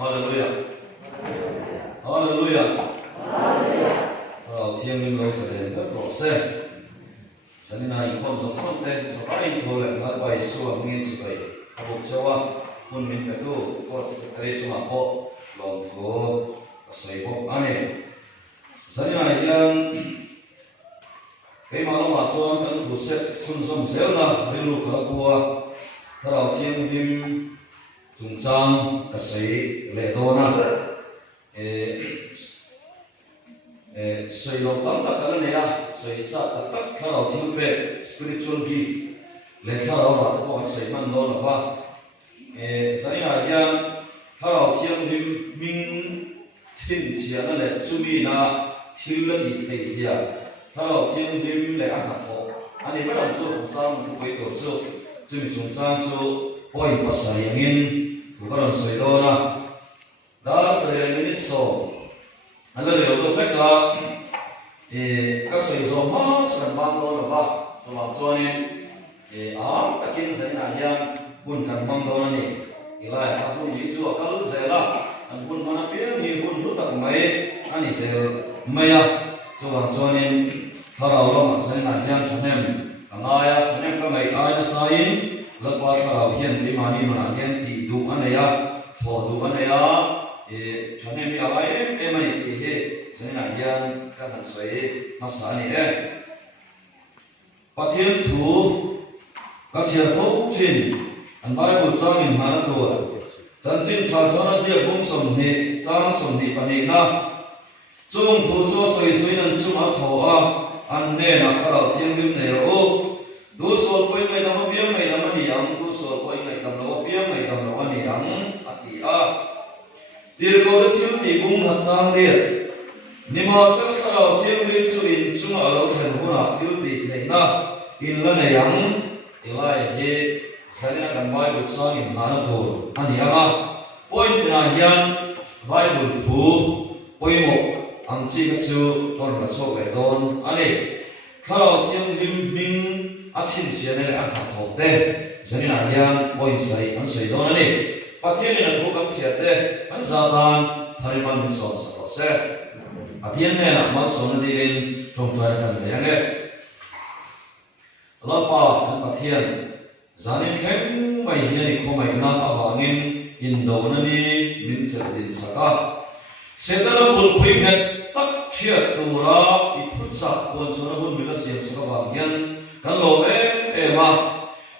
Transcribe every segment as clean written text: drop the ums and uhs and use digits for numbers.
Hallelujah. Hallelujah. Thiên linh lối sẽ đến rất rõ xe. Cho nên là không giống không tên, sau cái thôi lại bắt bài xuống nghiên sự vậy. Học cho muốn mình phải tu, có cái đấy chúng họ lòng thua, xây học anh ấy. Cho nên là cái mà nó mà cho anh phụ sẽ xuân xuân xéo là ví dụ cả của thà đầu thiên linh trung sang cái xây lệ đồ na. Xây lòng tâm tất cả này xây chắc tất cả đầu thiên về spiritual gift lệ thà đầu là tất cả xây man đó là va. Cho nên là thà đầu thiên linh minh thiên chia nó lệ chú mi na thiên lên đi thấy chia. Thà đầu thiên linh lệ ăn hạt thổ. Anh ấy bắt đầu做上不会多做，就中上做可以把晒阴，不可能水多啦。打晒阴的时候，那个流动那个，个水说嘛，全帮到了吧？就嘛做呢，大经济那样，本干帮到了呢，伊来他本一做个路子啦，俺本mana边你本路tak mai，俺你是没呀？就嘛做呢。Thảo lo mà sai ngài hiền cho nên ngài cho nên các mày ai đã sai lật qua thảo hiền thì mà đi mà hiền thì đủ anh này thọ đủ anh này cho nên bây giờ em này thì hết cho nên ngài hiền các thằng sai mà sai này đấy và thiên thủ các siêu phúc trình anh bài bút sang mình mà nó tuổi chân chính thảo cho nó siêu cũng sầm nhị trang sầm nhị và nhị na chung thủ cho soi soi nên chung ở thọ anh nè là thà đầu thiên linh này rồi, đủ số quay ngày làm biếng ngày làm anh niệm, đủ số quay ngày làm lâu biếng ngày làm lâu anh niệm, ati tiệt câu đó thiếu thì bung hạt sang đi, nhưng mà sau thà đầu thiên linh chú in chung ở lâu thành phố nào thiếu thì thấy na, in là này yang, ilai he, sai na kan Bible sang in mana tu, anh niệm point na hian Bible tu, point mo. Anh chị các chú còn là số về đón anh ấy thao thiên linh minh anh xin xia này anh học học thế cho nên là hiền bồi xây anh xây đón anh ấy và thiên này là thu cấp xia thế anh gia tan thay mình mình sống sao sẽ thiên này là mà sống đi lên trong trời thần này anh ấy là ba anh thiên gia nên khem mày hiền thì không mày na avangin in đâu nó đi mình sẽ đến saka sẽ ta là buồn quên hết tất thiệt tu ra ít phút sắc còn số nó buồn mình là xiêm số các bạn nhân cái lỗ em mà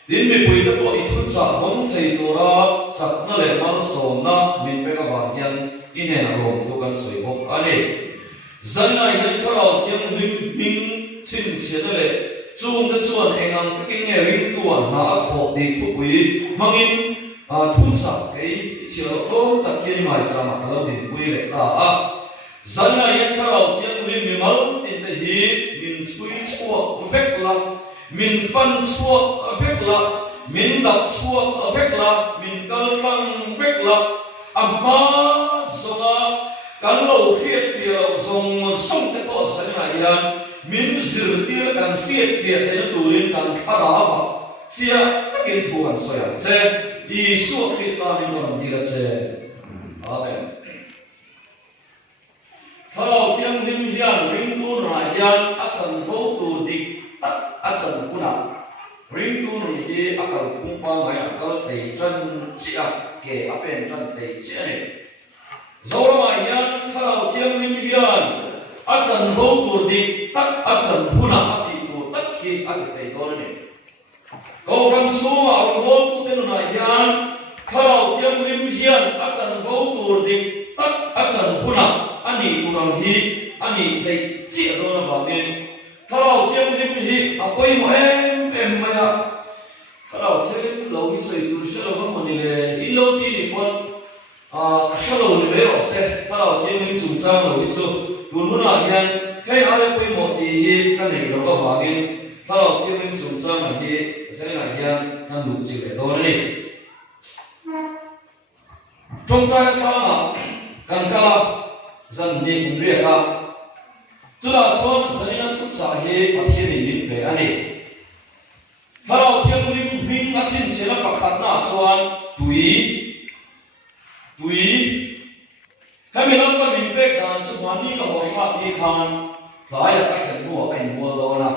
đến mình quên tất cả ít phút sắc không thấy tu ra sắc nó lại mang sầu na mình bé các bạn nhân in này là lồng thiếu căn sợi bông anh ấy dân này nhân thao thiên minh thiên chiến này chung cái chuan anh em cái nghe rinh tuan mà thọ để thu quý mang in thu sắc cái chiều hôm tập thiên mai cha mà kalau đến quý lệ ta dân này em thao thiên linh mình mong tin là hi mình suy chuộc phép là mình phân chuộc phép là mình đập chuộc phép là mình cân thăng phép là amma zona kan lo khiết phiền dòng sông cái bộ dân này mình giữ tiêu kan khiết phiền thế nó tụ lên kan khá đá vào phía tất nhiên thu hành soi ăn chế Isu Christa mình còn đi ra chế Amen thao thiên linh hiền ring tu na hiền asan vô tu dik tak asan kuna ring tu ni đi akal phung pa mai akal thei chân chia ke apen chân thei chia này zora mai hiền thao thiên linh hiền asan vô tu dik tak asan kuna ati tu tak khi ati thei đó này câu from số mà ông vô tu cái na hiền thao thiên linh hiền asan vô tu dik tak asan kuna anh đi tu làm hi anh đi thấy chia đó là vào nên thao thiên linh hi à quay mà em mày à thao thiên lâu hi xây tu sửa lâu mà nè đi lâu thì đi con sửa lâu nè bé ở xe thao thiên linh chủ trang lâu hi số tu nó là hiền cái ai quay một thì hi cái này nó có vào nên thao thiên linh chủ trang là hi sẽ là hiền cái đủ chịu để đó này trong trái thao mà cần cả dân nhìn riêng à, chúng ta chọn sai nó thốt sa he ở thiên linh về anh ấy, thao thiên linh minh anh xin sẽ là bậc hạt na chọn tùy khan lại là các thành mua cái mua đó na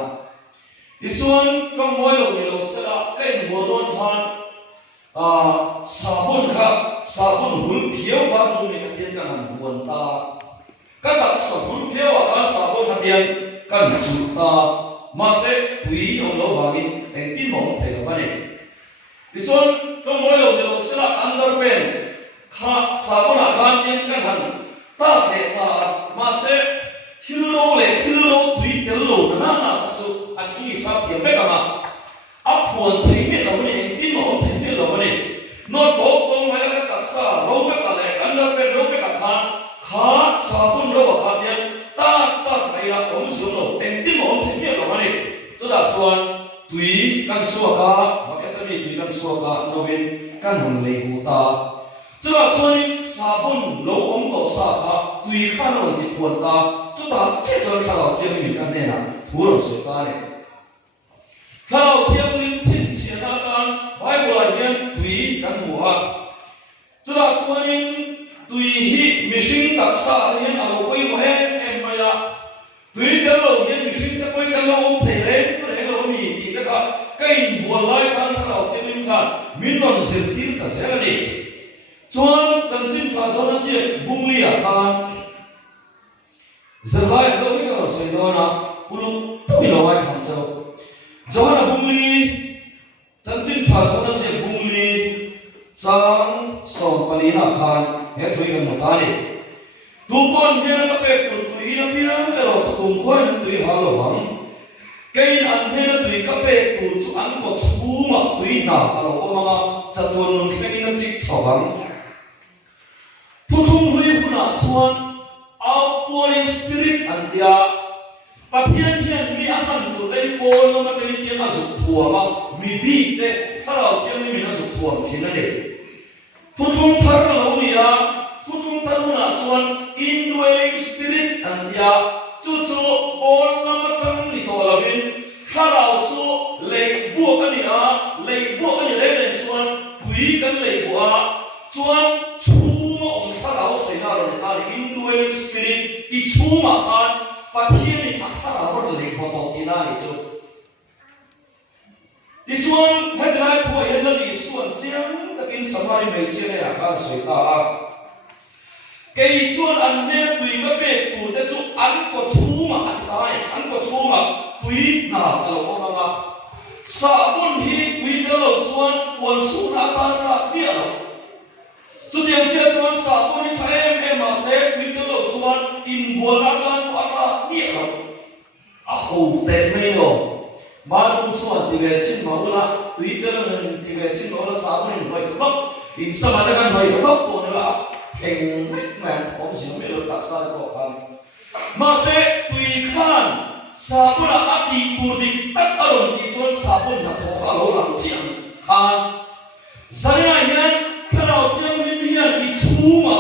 đi xuống trong mỗi lần mình sẽ là cái mua đó khan sabun hul phiêu ba luôn mình cái tiền cần buồn ta các đặc sabun phiêu và các sabun cái tiền cần chủ ta mà sẽ tùy ông lâu vào mình anh tin mong thấy cái này đi xuống trong mỗi lần mình sẽ là underwear khá sabun khan tiền cần hẳn ta thể ta mà sẽ thiếu lô tùy tiền lô nó là sự anh đi sao tiền phải không ạ áp thuần thấy miệng là vấn đề anh tin mong thấy miệng là vấn đề nó tốt hay là cái đặc sa lâu với cả này underwear lâu với cả khá sabun lâu và khá tiền ta này là ông sử dụng anh tin mong thấy miệng là vấn đề cho đã xuân tùy căn số cả mà cái này tùy căn số cả nó viên căn hồn lấy của ta cho đã xuân sabun lâu ông tổ sa khá tùy khá nó thì thuần ta cho ta chết cho khá là thiên mình căn này là thú lòng sự ta này khá là thiên linh chính chiến ra tan bài của là hiện tùy căn mùa cho đã xuân tùy hi mission đặc sa hiện ở đâu quay mà em mày là tùy cái lâu hiện mission cái quay cái lâu ông thầy đấy có thể lâu mì thì cái mùa lại khăn khá là thiên linh khăn mình còn sẽ tin cả sẽ là gì chuan chân chính cho nó sẽ bung lia khăn giờ lại đâu cái nào sẽ đó na ulu tôi lo ai tham châu cho nó bung lia chân chính cho nó sẽ bung lia sang sòng palina khăn hết thôi cái một tay tu con nghe nó cái tụi nó biết rồi cho cùng khói nó tụi họ lo vắng cái anh nghe nó tụi các bé tụi chú ăn có chú mà tụi nào alo mà cho tuần cái nó chỉ cho vắng thu thung hui huna chuan outpouring spirit an dia pathian hian mi aman tu dei pon no ma tei tiam a suk thuama mi bi te tharau tiam mi na suk thuam thina ne thu thung thar lo nia thu thung thar huna chuan indwelling spirit an dia chu pon lama thang ni to lavin tharau chu lei buak ani le chuan tui kan lei bua chuan ông ta lão xây ra rồi ta là indwelling spirit i chú mà khan và thiên linh ta lão rồi lấy vào tổ tiên này chứ đi chuan hết lại thôi hết là đi xuân chiang ta kinh sắm lại mấy chiang này là khá sôi ta cái chuan anh nên tùy các bé tụi ta chú ăn có chú mà anh ta này ăn có chú mà tùy nào lão ông mà sabun hi tùy ta lão chuan quần su na ta biết rồi chú điểm chia chuan sabun hi thay em mà sẽ tùy ta lão chuan in buồn na ta quá ta biết rồi hậu tệ mấy rồi mà đúng chuan thì về xin máu là tùy ta thì về xin máu là sabun hi vậy vấp in sao mà ta cần vậy vấp còn là hình vết mà ông chỉ biết được đặc sắc của hắn mà sẽ tùy khan sabun là áp đi tu đi tất cả đồng chí chuan sabun là thọ khá lâu làm chuyện khan giờ này hiện khi nào thiên linh hiện đi chú mà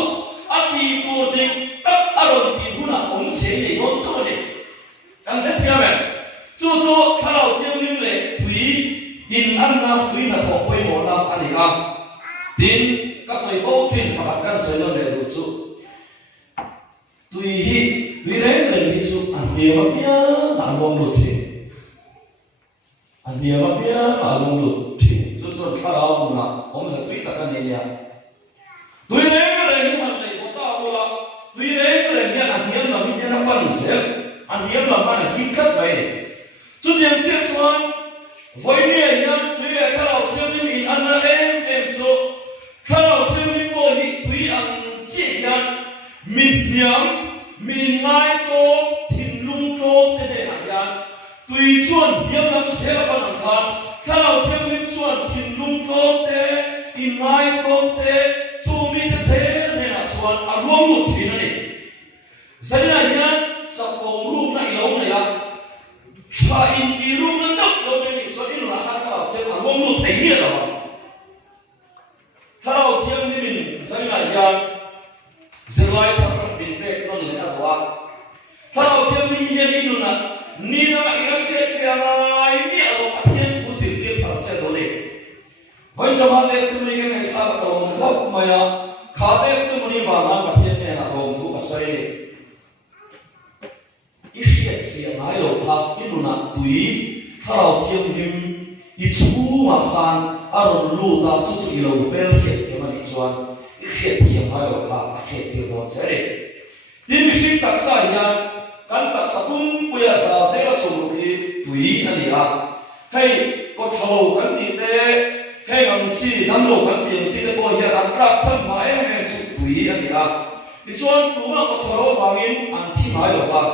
áp đi tu đi tất cả đồng chí huna ông sẽ để con cho này anh sẽ thấy không chú khi nào thiên linh lệ tùy in ăn na tùy là thọ quay mỏ na anh đi ăn tin các sợi phẫu thuật và các sợi lông để đủ số tùy hi tùy đấy là đi số anh bia mà bia anh bông lụt thì anh bia mà bia mà bông lụt thì cho khá là ông sẽ tùy tất cả này nha tùy đấy là những hành động của ta là tùy đấy là những anh bia là những cái quan sẽ anh bia là mà là hiếm khắc vậy chút điểm chia xuân với này nha tùy là khá là thiên linh anh là em số khá là thiên linh bộ hi tùy anh chia hiện mình nhắm mình ngay to thìn lung to thế này là tùy chuan hiếm lắm sẽ là bằng khăn khá là thiên linh chuan thìn lung to thế in ngay to thế chú mình thế sẽ này là chuan à luôn một thìn này giờ này hiện sắp cầu rung này lâu này à cha in đi rung nó đập lâu này so in là khá là thiên à luôn một thấy nhiều rồi khá là thiên linh giờ này hiện giờ lại thằng mình biết nó là cái gì thao thiên linh hiện đi nữa ni na ina sẽ phải ai mi ở thiên thu sinh tiếp thằng sẽ đối vẫn cho bạn testimony cái này khá là cầu khóc mà khá testimony vào làm cái thiên này là cầu thu ở đây thì ngay lâu ha in nuna tui thao thiêm him i chu mà khan aron lu ta chu chu lâu bel hiệp thì mà đi chuan hiệp thì ngay lâu ha hiệp thì đó sẽ đấy tin mình tác sa hiền kan tác sa tung puya sa sẽ là số thì tui anh đi à hay có thầu kan đi thế hay ngắm chi nắm lâu kan tiền chi thế bao giờ ăn cắt chân mà em chụp tui anh đi à đi chuan tu mà có thầu vangin ăn thi mai lâu ha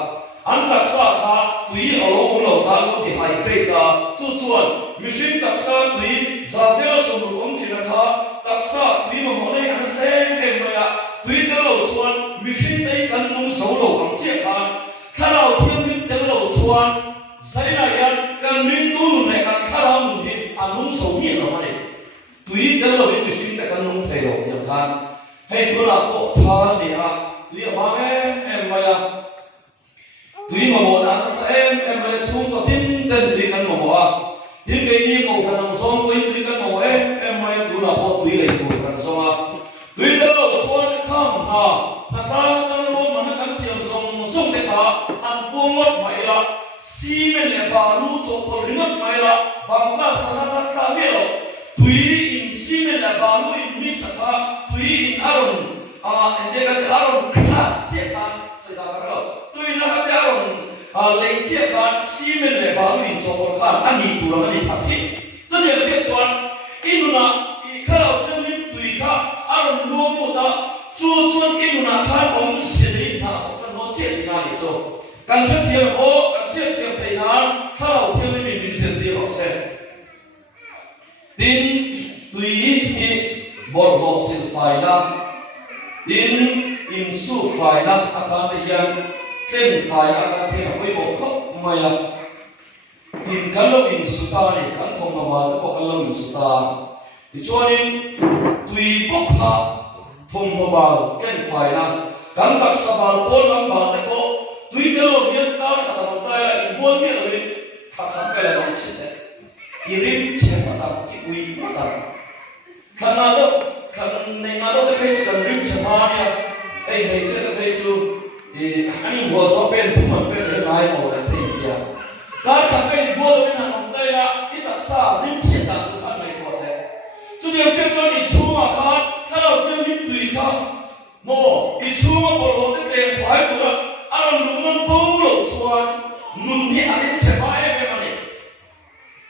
an taksa kha tui alo lo ta lo ti hai tre ta chu chuan machine taksa tui za zela som om thina kha taksa tui ma mo nei an sem em ma ya tui te lo chuan machine dei kan tung so lo ang che kha tharau thiam min te lo chuan zaina yan kan min tu nu ne kan tharau nu hi anung so ni lo ma ne tui te lo machine te kan nung thei lo thiam khan hei tu na ko tha ni a tui ma em ma ya tui mà một anh em lại xuống có tin tên tui căn mà à tin cái này cầu thần ông song với tui căn mà em lại tui là bộ tui lấy cầu thần song à tui đã lâu xuân khăm à na ta căn luôn mà nó căn xiêm song thế cả hàng buông mất mày là xi men lệ bà lu cho con rinh mất mày là bằng cái sao nó ta biết rồi tui in xi men lệ bà lu in mix cả tui in aron anh đây cái aron class chết anh sẽ ra cái đó tui nó hay cái aron lấy chiếc khăn xi men lệ bà lu in cho con khăn anh đi tu làm anh đi phát triển cho nên chiếc chuan inuna i khao thêm lim tui kha aron luông một ta chua chuan inuna khăn ông xí na học cho nó chết thì ngay choกันเชื่อโอ้กันเชื่อเทียมไทยนั้นถ้าเราเทียมไม่มีเสียดีหรอกเสียดินตุยที่บอลหอกสิลไฟนะดินอินสูไฟนะอาการที่ยังเล่นไฟอาการที่เราไม่บอกเขาไม่ละอินกันเราอินสุตาเนี่ยกันทงมาแต่บอกกันเราอินสุตาที่ช่วงนี้ตุยพวกขาทงมาเล่นไฟนะกันตักสบายบอลมันบาแต่บอกtui te lo viet ta kha ta ta la i bon me lo ni tha kha pe la no chi te i rim che ma ta i ui ma ta khana do khan nei ma do te pe chi kan rim che ma nia ei nei che te pe chu i ani bo so pen tu ma pe le lai mo ta te ya ka kha pe i bo lo na nom ta la i ta sa rim che ta tu khan nei ko te chu de che cho ni chu ma kha tha lo te rim tui kha mo i chu ma bo lo te le fai tu la aron lungan folo chuan nun hi arin chema em ani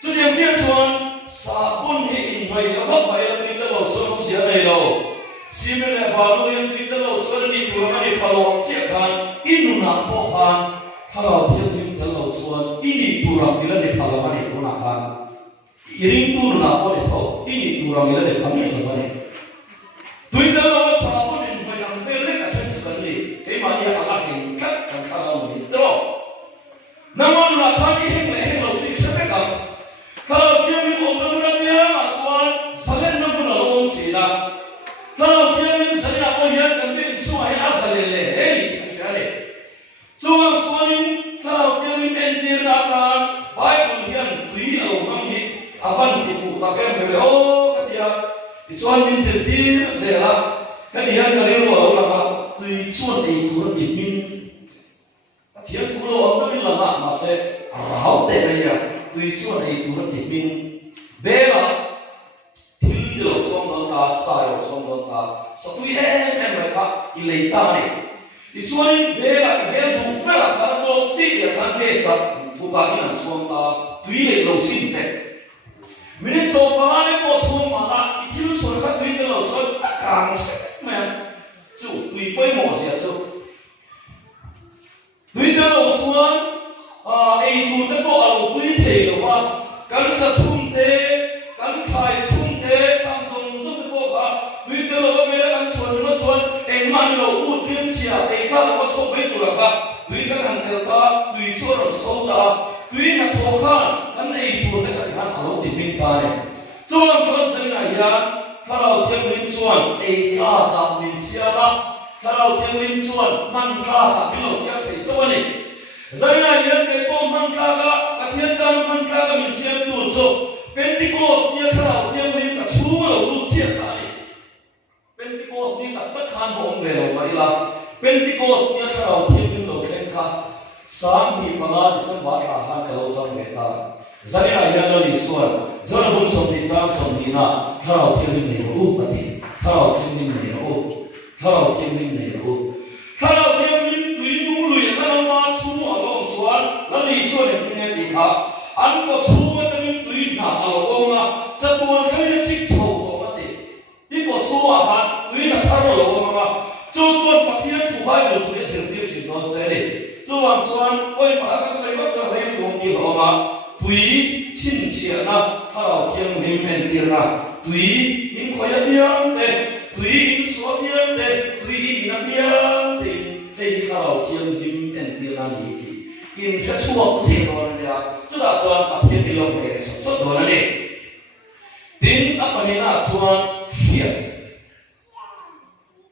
chu diam chia chuan sa bun hi in mai a fa mai la ki ta lo chuan sia nei lo simen le ba lu yang ki ta lo chuan ni tu ani phalo chia khan inu na po khan thalo thiam him ta lo chuan ini tu ram ila ni phalo ani ko na khan iring tu na po ni tho ini tu ram ila ni phalo ani tui ta lo sa bun in mai ang fe le ka chen chu kan ni ke ma ni a ka king namun nak kami heng lo sih sepeda kalau dia min orang dunia macam salen namun lawan cina kalau dia min salen apa yang kami semua yang asal le hei kare cuma suami kalau dia min entir akan Bible yang tui atau mami avan tifu tapi yang oh ketia suami min setir sela ketia kali lu lawan apa tui suami itu timin thiam thu lo am noi lama ma se rau te na ya tui chuan ei tu ti min bela thil lo chong don ta sa lo chong don ta sa tui em ra kha I lei ta ni I chuan bela I bel thu bela kha to chi ya khan ke sa thu ka ni an chuan ta tui lei lo chin te min so pa le po chuan ma la I thil chuan kha tui te lo chuan kang che ma chu tui poi mo sia chu tui te lo chuan ei tu te po alo tui thei lo wa kan sa chum te kan khai chum te kham song su te po kha tui te lo me kan chuan no chuan eng man lo u tim sia ei kha lo chho bai tu la kha tui kan han tel ta tui chuan ro so ta tui na tho kha kan ei tu te kha han alo ti min ta ne chuan sen na ya thalo thiam min chuan ei kha ka min sia na thalo thiam min chuan man kha ka min lo sia thei so ani zaina yan ke pom man kha ka athian tan man kha ka min sia tu cho Pentecost ni thalo thiam min ka chu lo lu chia ka ni Pentecost ni ka ta khan vom ve lo mai la Pentecost ni thalo thiam min lo khen kha sáng bị bằng đi sang bát là han kalau trong người ta zani na yang lali suan jona bung som ti chang som ni na tharau thiam ni nei ru pati tharau thiam ni nei ru tharau thiam ni nei ru tharau thiam ni tui nu lui kana ma chu alom suan lali suan ni ne ti kha an ko chu ma tan tui na alo ma cha tuan thai chik chou to ma ti ni ko chu a han tui na tharo lo ma chu chuan pathian thu bai lo tu sir ti sin don che ni chuan chuan oi pa ka sai ma cha rei tong ni lo ma tùy chín chia na thảo thiêng hình men tiền na tùy in khói miếng để tùy in số miếng để tùy in na miếng để hay thảo thiêng hình men tiền na đi in cái chuộc gì đó này chứ là chuan bắt thiên đi lòng để xuất xuất đó này tin áp anh na chuan hiệp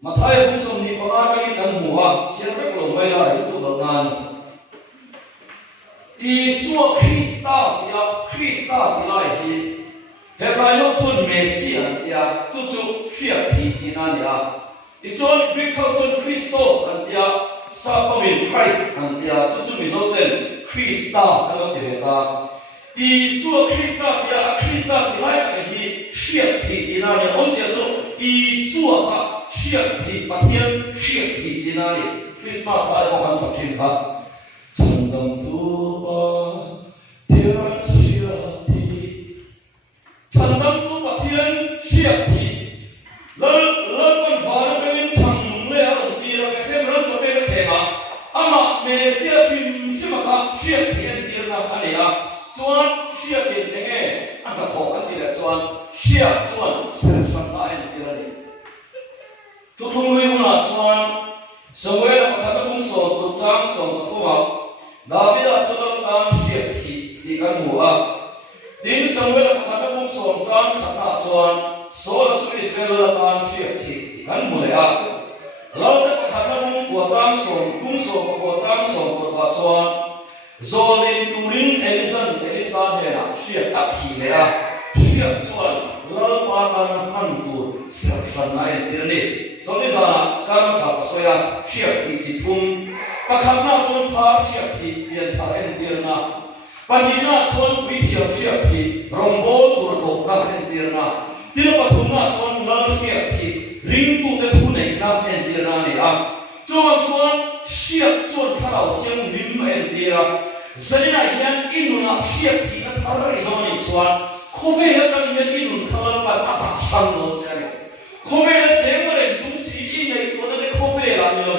mà thay cũng xong thì có ba cái căn mùa chia các lồng bay lại tụ tập nan Isua Krista dia lai hi Hebrai ho chun Messiah dia chu fiat hi inania ichon Greek ho chun Christos an dia Sapawin Christ an dia chu misoten Krista alo te ta Isua Krista dia lai ka hi fiat hi inania on sia chu Isua ha fiat hi pathian fiat hi inania Christmas ta ko kan saphin kha Chandam tu ba tian siati Chandam tu ba tian siati lal ban var kain chang le an tira ka them ran chope ka thema ama me sia sim ka siati an tir na khania chuan siati nge an ka thok an tira chuan sia chuan ser fan ta an tira ni tu thung lui na chuan Samuel pakhat bung so tu chang so thuma David achal tam hiati ti kan mua tin Samuel pakhat bung som chang khatna chuan Saul chu Israel tam hiati ti kan mu le a Lawte pakhat bung ko chang som ko chang som ko ta chuan Zolin turin Elison Elisa ne na hiat a thi le a hiat chuan lal pa ta na man tur sir khan na en tirni choni sana kam sa soya hiati chi thum Pakhatna chuan phar hiati pian thar en tirna panina chuan pui thiam hiati rombol tur to na en tirna tir pathumna chuan lal hiati ring tu te thu nei na en tirna ni a chuan hiat chuan tharau thiam lim en tira zanina hian inuna hiati na thar ri do ni chuan khove ya chang hian inun thalar pa ata sang no chang khove la chemare chung si in nei to na khove la ni lo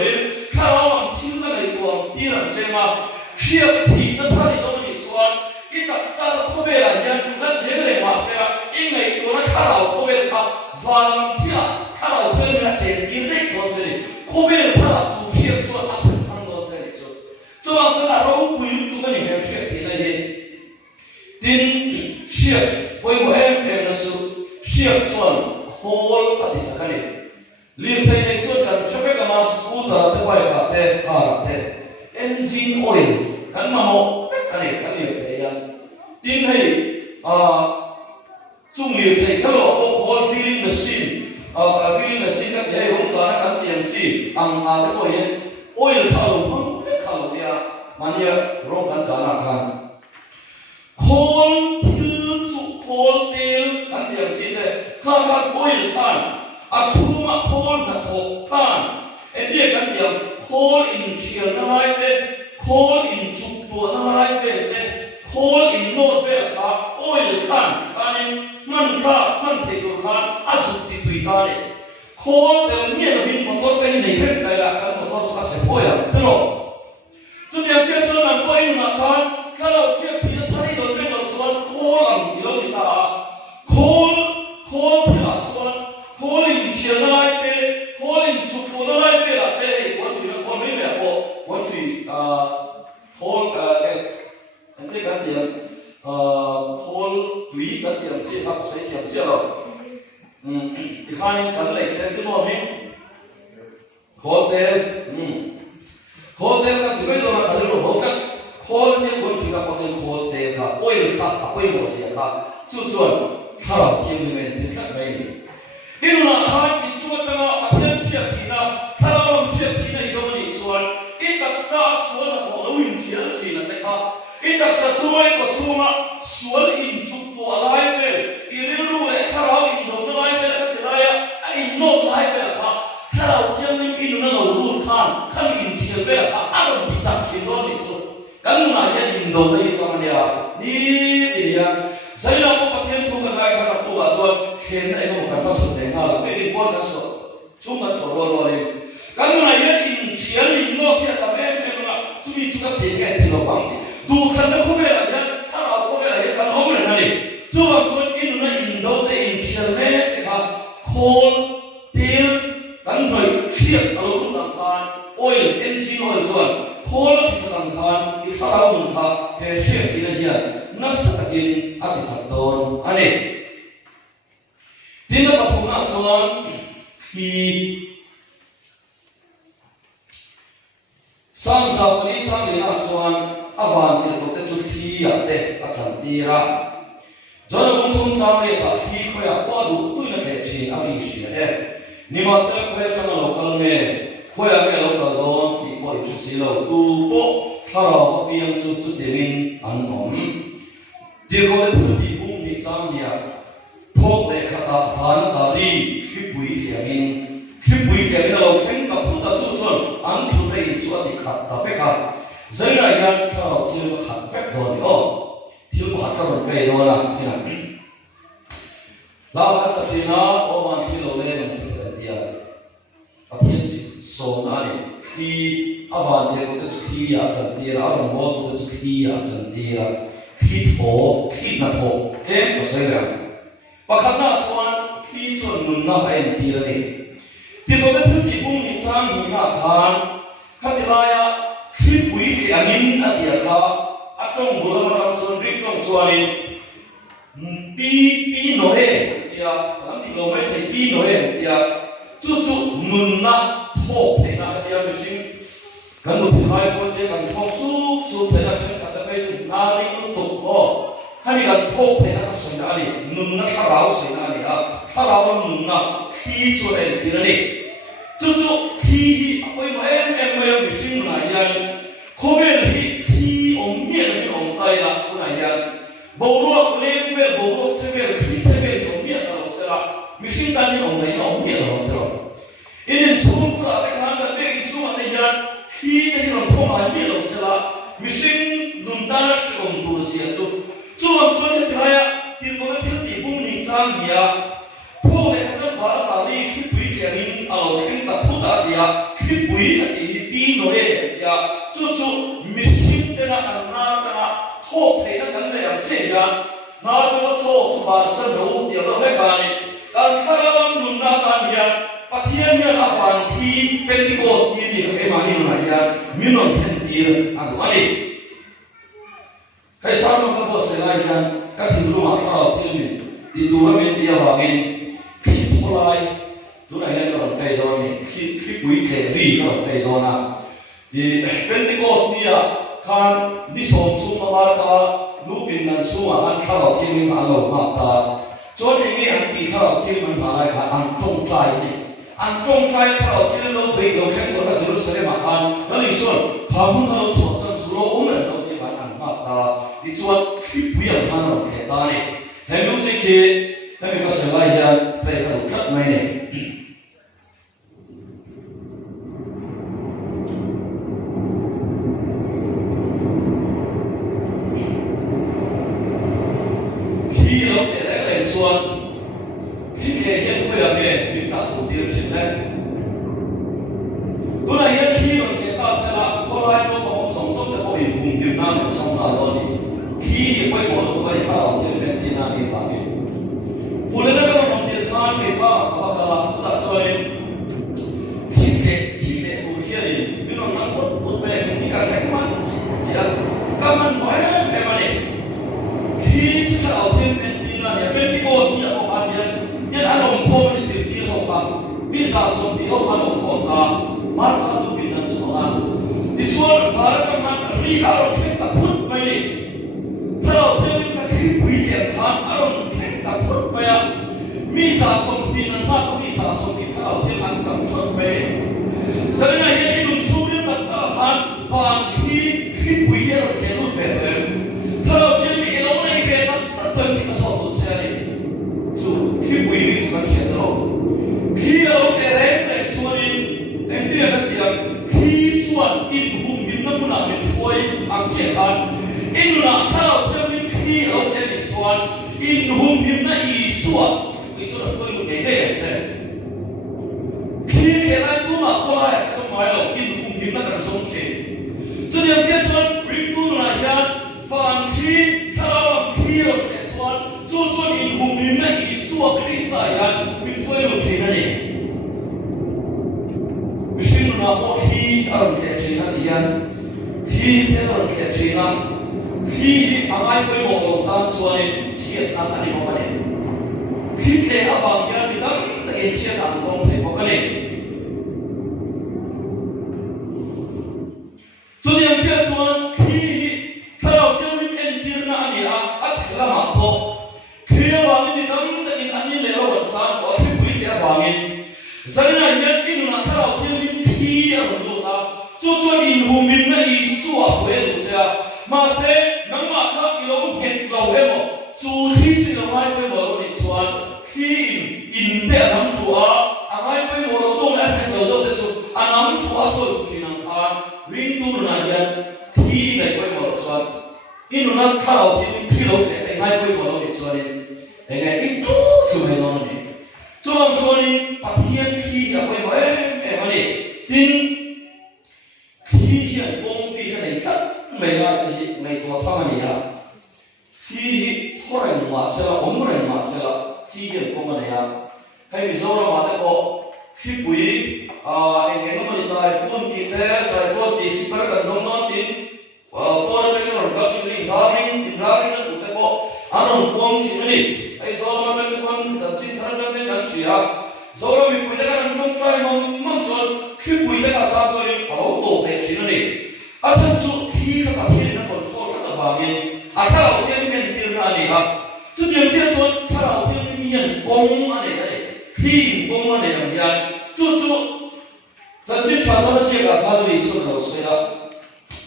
Karawang tinggal itu orang tiran sema siap ti na thari do ni chuan I tak sa ko ve la yan na chele ma se ingai ko na karaw ko ve kha volunteer karaw thel na chen ti dei ko chele ko ve thara chu hiam chuan asan an do chele chu chuan na ro pui tu ka ni he siap ti na he tin siap poi mo em na chu siap chuan khol ati sakani Lir thai nei chuan kan shope kana scooter te bai ka te car te engine oil kan mamo fek ani kan lir thai ya tin hei chung lir thai khalo ko khol filling machine ka hei hong ka na kan tiang chi ang a te ko ye oil khalo mang fek khalo ya mania rong kan ta na khan khol til chu khol tel kan tiang chi te khan oil khan Achuma khol na thok kan edia kan diam khol in chial na lai te khol in chuk to na lai ve te khol in not ve kha oil kan khanin man the ko khan asuk ti tui ta le khol de nie lo hin motor kai nei ve kai la kan motor cha se poya tro chu diam che chu nan ko in na khan khalo sia ti na thari don ve lo chuan khol ang ilo ni ta khol thila chuan Calling Chilai, calling Chukulai, what you call me, what we call and take at the call to eat at the MC, have say himself. Behind can like the morning. Call there, can debate on a little hotel. Call them what you have put in call there, oil cut, oil was here, Chuchuan, Tarab, Kim, and the Inuna khan ichuan tanga pathian siatina tharawam siatina idoni chuan itaksa suan ko lawin thia ka itak sa chuai ko chunga sual in chuk to alai ve iriru le kharau in dom lai ve ka tilaya ai no lai ve ka kharau chiang nim in na lo lu khan khan in chiang ve ka aron ti chak in do ni chu kan na ya in do dei ka mania ni dia sai na ko pathian thu ka ngai kha tu a chon chen ai mo kan ma su te nga la pe ni bon ka so chunga choro lo le kan na ya in chiang in no kia ta me na chu mi chu ka te nge ti lo wang tu khan na ko ve la ya kharau ko ve la ya kan om le na ni chu am chon in na in do te in chiang me te ka khol til kan noi khiat alo lu nam khan oil engine oil chon khol ti sa nam khan I kharau mun kha he khiat ti na hian na sa takin ati chak don ani tin na pathum na chon ki sam sa pani chang le na chon awan ti ko te chu thi ya te a chan ti ra jona bung thum chang le ka thi khoya pa du tu na the thi a ri shi he ni ma sa khoya chang local me khoya me local don ti po chu si lo tu po thara piang chu chu terin an om ti ko le thu ti bung ni chang ya thok le khata phan ta ri khi pui khiangin lo theng ka pu ta chu chon an thu re in chu ti khat ta fe ka zai ra yan thao thil ba khat fe do ni o thil ba khat ka ron pe do na tina la ha sa thina o wan thil lo le ron chu ta dia a thil chi so na ni khi awan the ko chu thi ya chan ti ra ron mo ko chu thi ya chan ti ra khi tho khi na tho em ko sai ra pa khat na chuan khi chon mun na ha em ti ra ni ti ko ka thu ti bung ni chang ni na khan khatilaya khi pui khi amin atia kha atong bula ma tam chon ri chong chuanin pi no he tia lam ti lo mai thei pi no he tia chu chu nun na tho the na tia mi sing kan mu thi hai ko te kan thong su the na chen ka ta pe chu na ri ku tu mo hani kan tho the na ka so na ni nun na tha rao se na ni a tha rao nun na khi chu re ti na ni chu chu khi apoi ma em mi sing na yan khovel hi khi om mie na om tai la tu na yan bo ro le ve bo ro se ve khi se ve om mie ta lo se la mi sing ta ni om nei om mie la om tro inen chung ku la te khan da be in chu ma te yan khi te hi ron tho ma mie lo se la mi sing nun ta na se om tu si chu chu am chuan te ya tin ko thil ti bung ning chang ya tho le ka va ta ri khi pui ke anin a lo thing ta phu ta dia khi pui a ti pi no e ya chu chu mi sing te na an na ta na tho the na kan le am che ya na chu tho chu ba sa no dia lo le ka ni kan kharam nun na ta ya pathian ya a fan thi pentecost ni bi ke ma ni na ya min no then ti a do ani kai sa no ka bo se la ya ka thi lu ma tha thi ni ti tu ra men ti ya wa gen khi tholai tu na ya ron pe do ni khi pui the ri ron pe do na di pentecost ni ya kan ni som chu ma mar ka nu pin nan chu ma an tha lo thi min ma lo ma ta chon ni an ti tha lo thi man ma lai kha an chong trai ni an chong trai tha lo thi lo be lo khem to ka su se ma kan la li son ha mun lo chu san su lo om le lo ti ban an ma ta di chuan khi pui an han ro the ta ni he music ke he mi ka se lai ya play ka tat mai ni khi ke hian khoya me mi ka tu tir chin le tu na ya khi ron ke ta sa la kholai no ba song song te ko hi bum him na no song na do ni khi poi mo to ba sa la tir me ti na ni ba ni pule na ka no tir khan ke fa ka ka la tu ta so ni khi ke tu hian ni no nang bot me ni ka sa man chi ka man mo me ma ni khi chi sa la tir me ti na ni pentecost ni ko ha ni nhân anh ông khôn đi xem tiền học à, biết sao sống thì ông anh ông khôn à, mà cả tu bin anh số anh, đi xuống phá ra các anh ri cả ông thêm tập phút mấy đi, sau thêm các chi quỷ tiền khán anh ông thêm tập phút mấy à, biết sao sống thì anh mà không biết sao sống thì sau thêm anh chẳng phút mấy đi, sau này anh đi luôn xuống đến tận tận khán, phàm khi quỷ tiền ông thêm luôn về suat cái chỗ là tôi một cái này sẽ khi cái này tu mà không ai không nói là in cùng những cái sống thế cho nên chết chọn ring tu là hiện phản khi thao khi là chết chọn cho in cùng những cái suat cái gì là hiện mình phải làm thế này vì sao nó có khi ở cái thế này hiện khi thế là cái thế này khi anh ai quay bộ tam xuân chiết ta anh đi một cái khi thế à vàng hiện bị đâm ta cái chiết anh không thể một cái cho nên chiết xuân khi thao theo những em tiền na anh à chỉ là mặc bộ khi vàng bị đâm ta cái anh đi leo vẫn sáng có thể quý thế vàng giờ này hiện in nó thao theo những khi ở đâu ta cho in hùng min na isu à quên được chưa mà sẽ nắm mà khác lâu hết lâu hết mà chú khi chỉ là mai quay vào đi xuân khi in thế nắm phụ à mai quay vào đâu lại hết lâu đâu thế chú nắm phụ soi thì nắm ăn ring tu nó hiện khi này quay vào xuân in nó thao thì khi lâu thế mai quay vào đi xuân này này ít chút thì mới nó này cho nên xuân bắt hiện khi à quay vào em này tin khi hiện công ty cái này chắc mấy ngày tuổi thọ này à khi thôi mà sẽ là ổn rồi mà sẽ là khi hiện công này à hay bây giờ mà ta có khi quý anh em mà đi tại phun thì thế sai phun thì shipper cần đông non thì phun cho cái nó gặp chuyện gì tìm ra nó tụt ta có anh ông quăng chuyện này hay giờ mà ta cái con chặt chinh thằng trong cái đám xì à giờ mình quý ta cái trong trai mong chọn khi quý ta cái sao chơi bảo tổ cái chuyện này à chân chú khi các bạn thiên nó còn cho rất là vào miền à các bạn thiên miền tiền là này à chứ điều chia cho các bạn thiên miền công anh này khi công anh này làm gì chú chân chính cho nó sẽ là các bạn đi xuống đầu sẽ là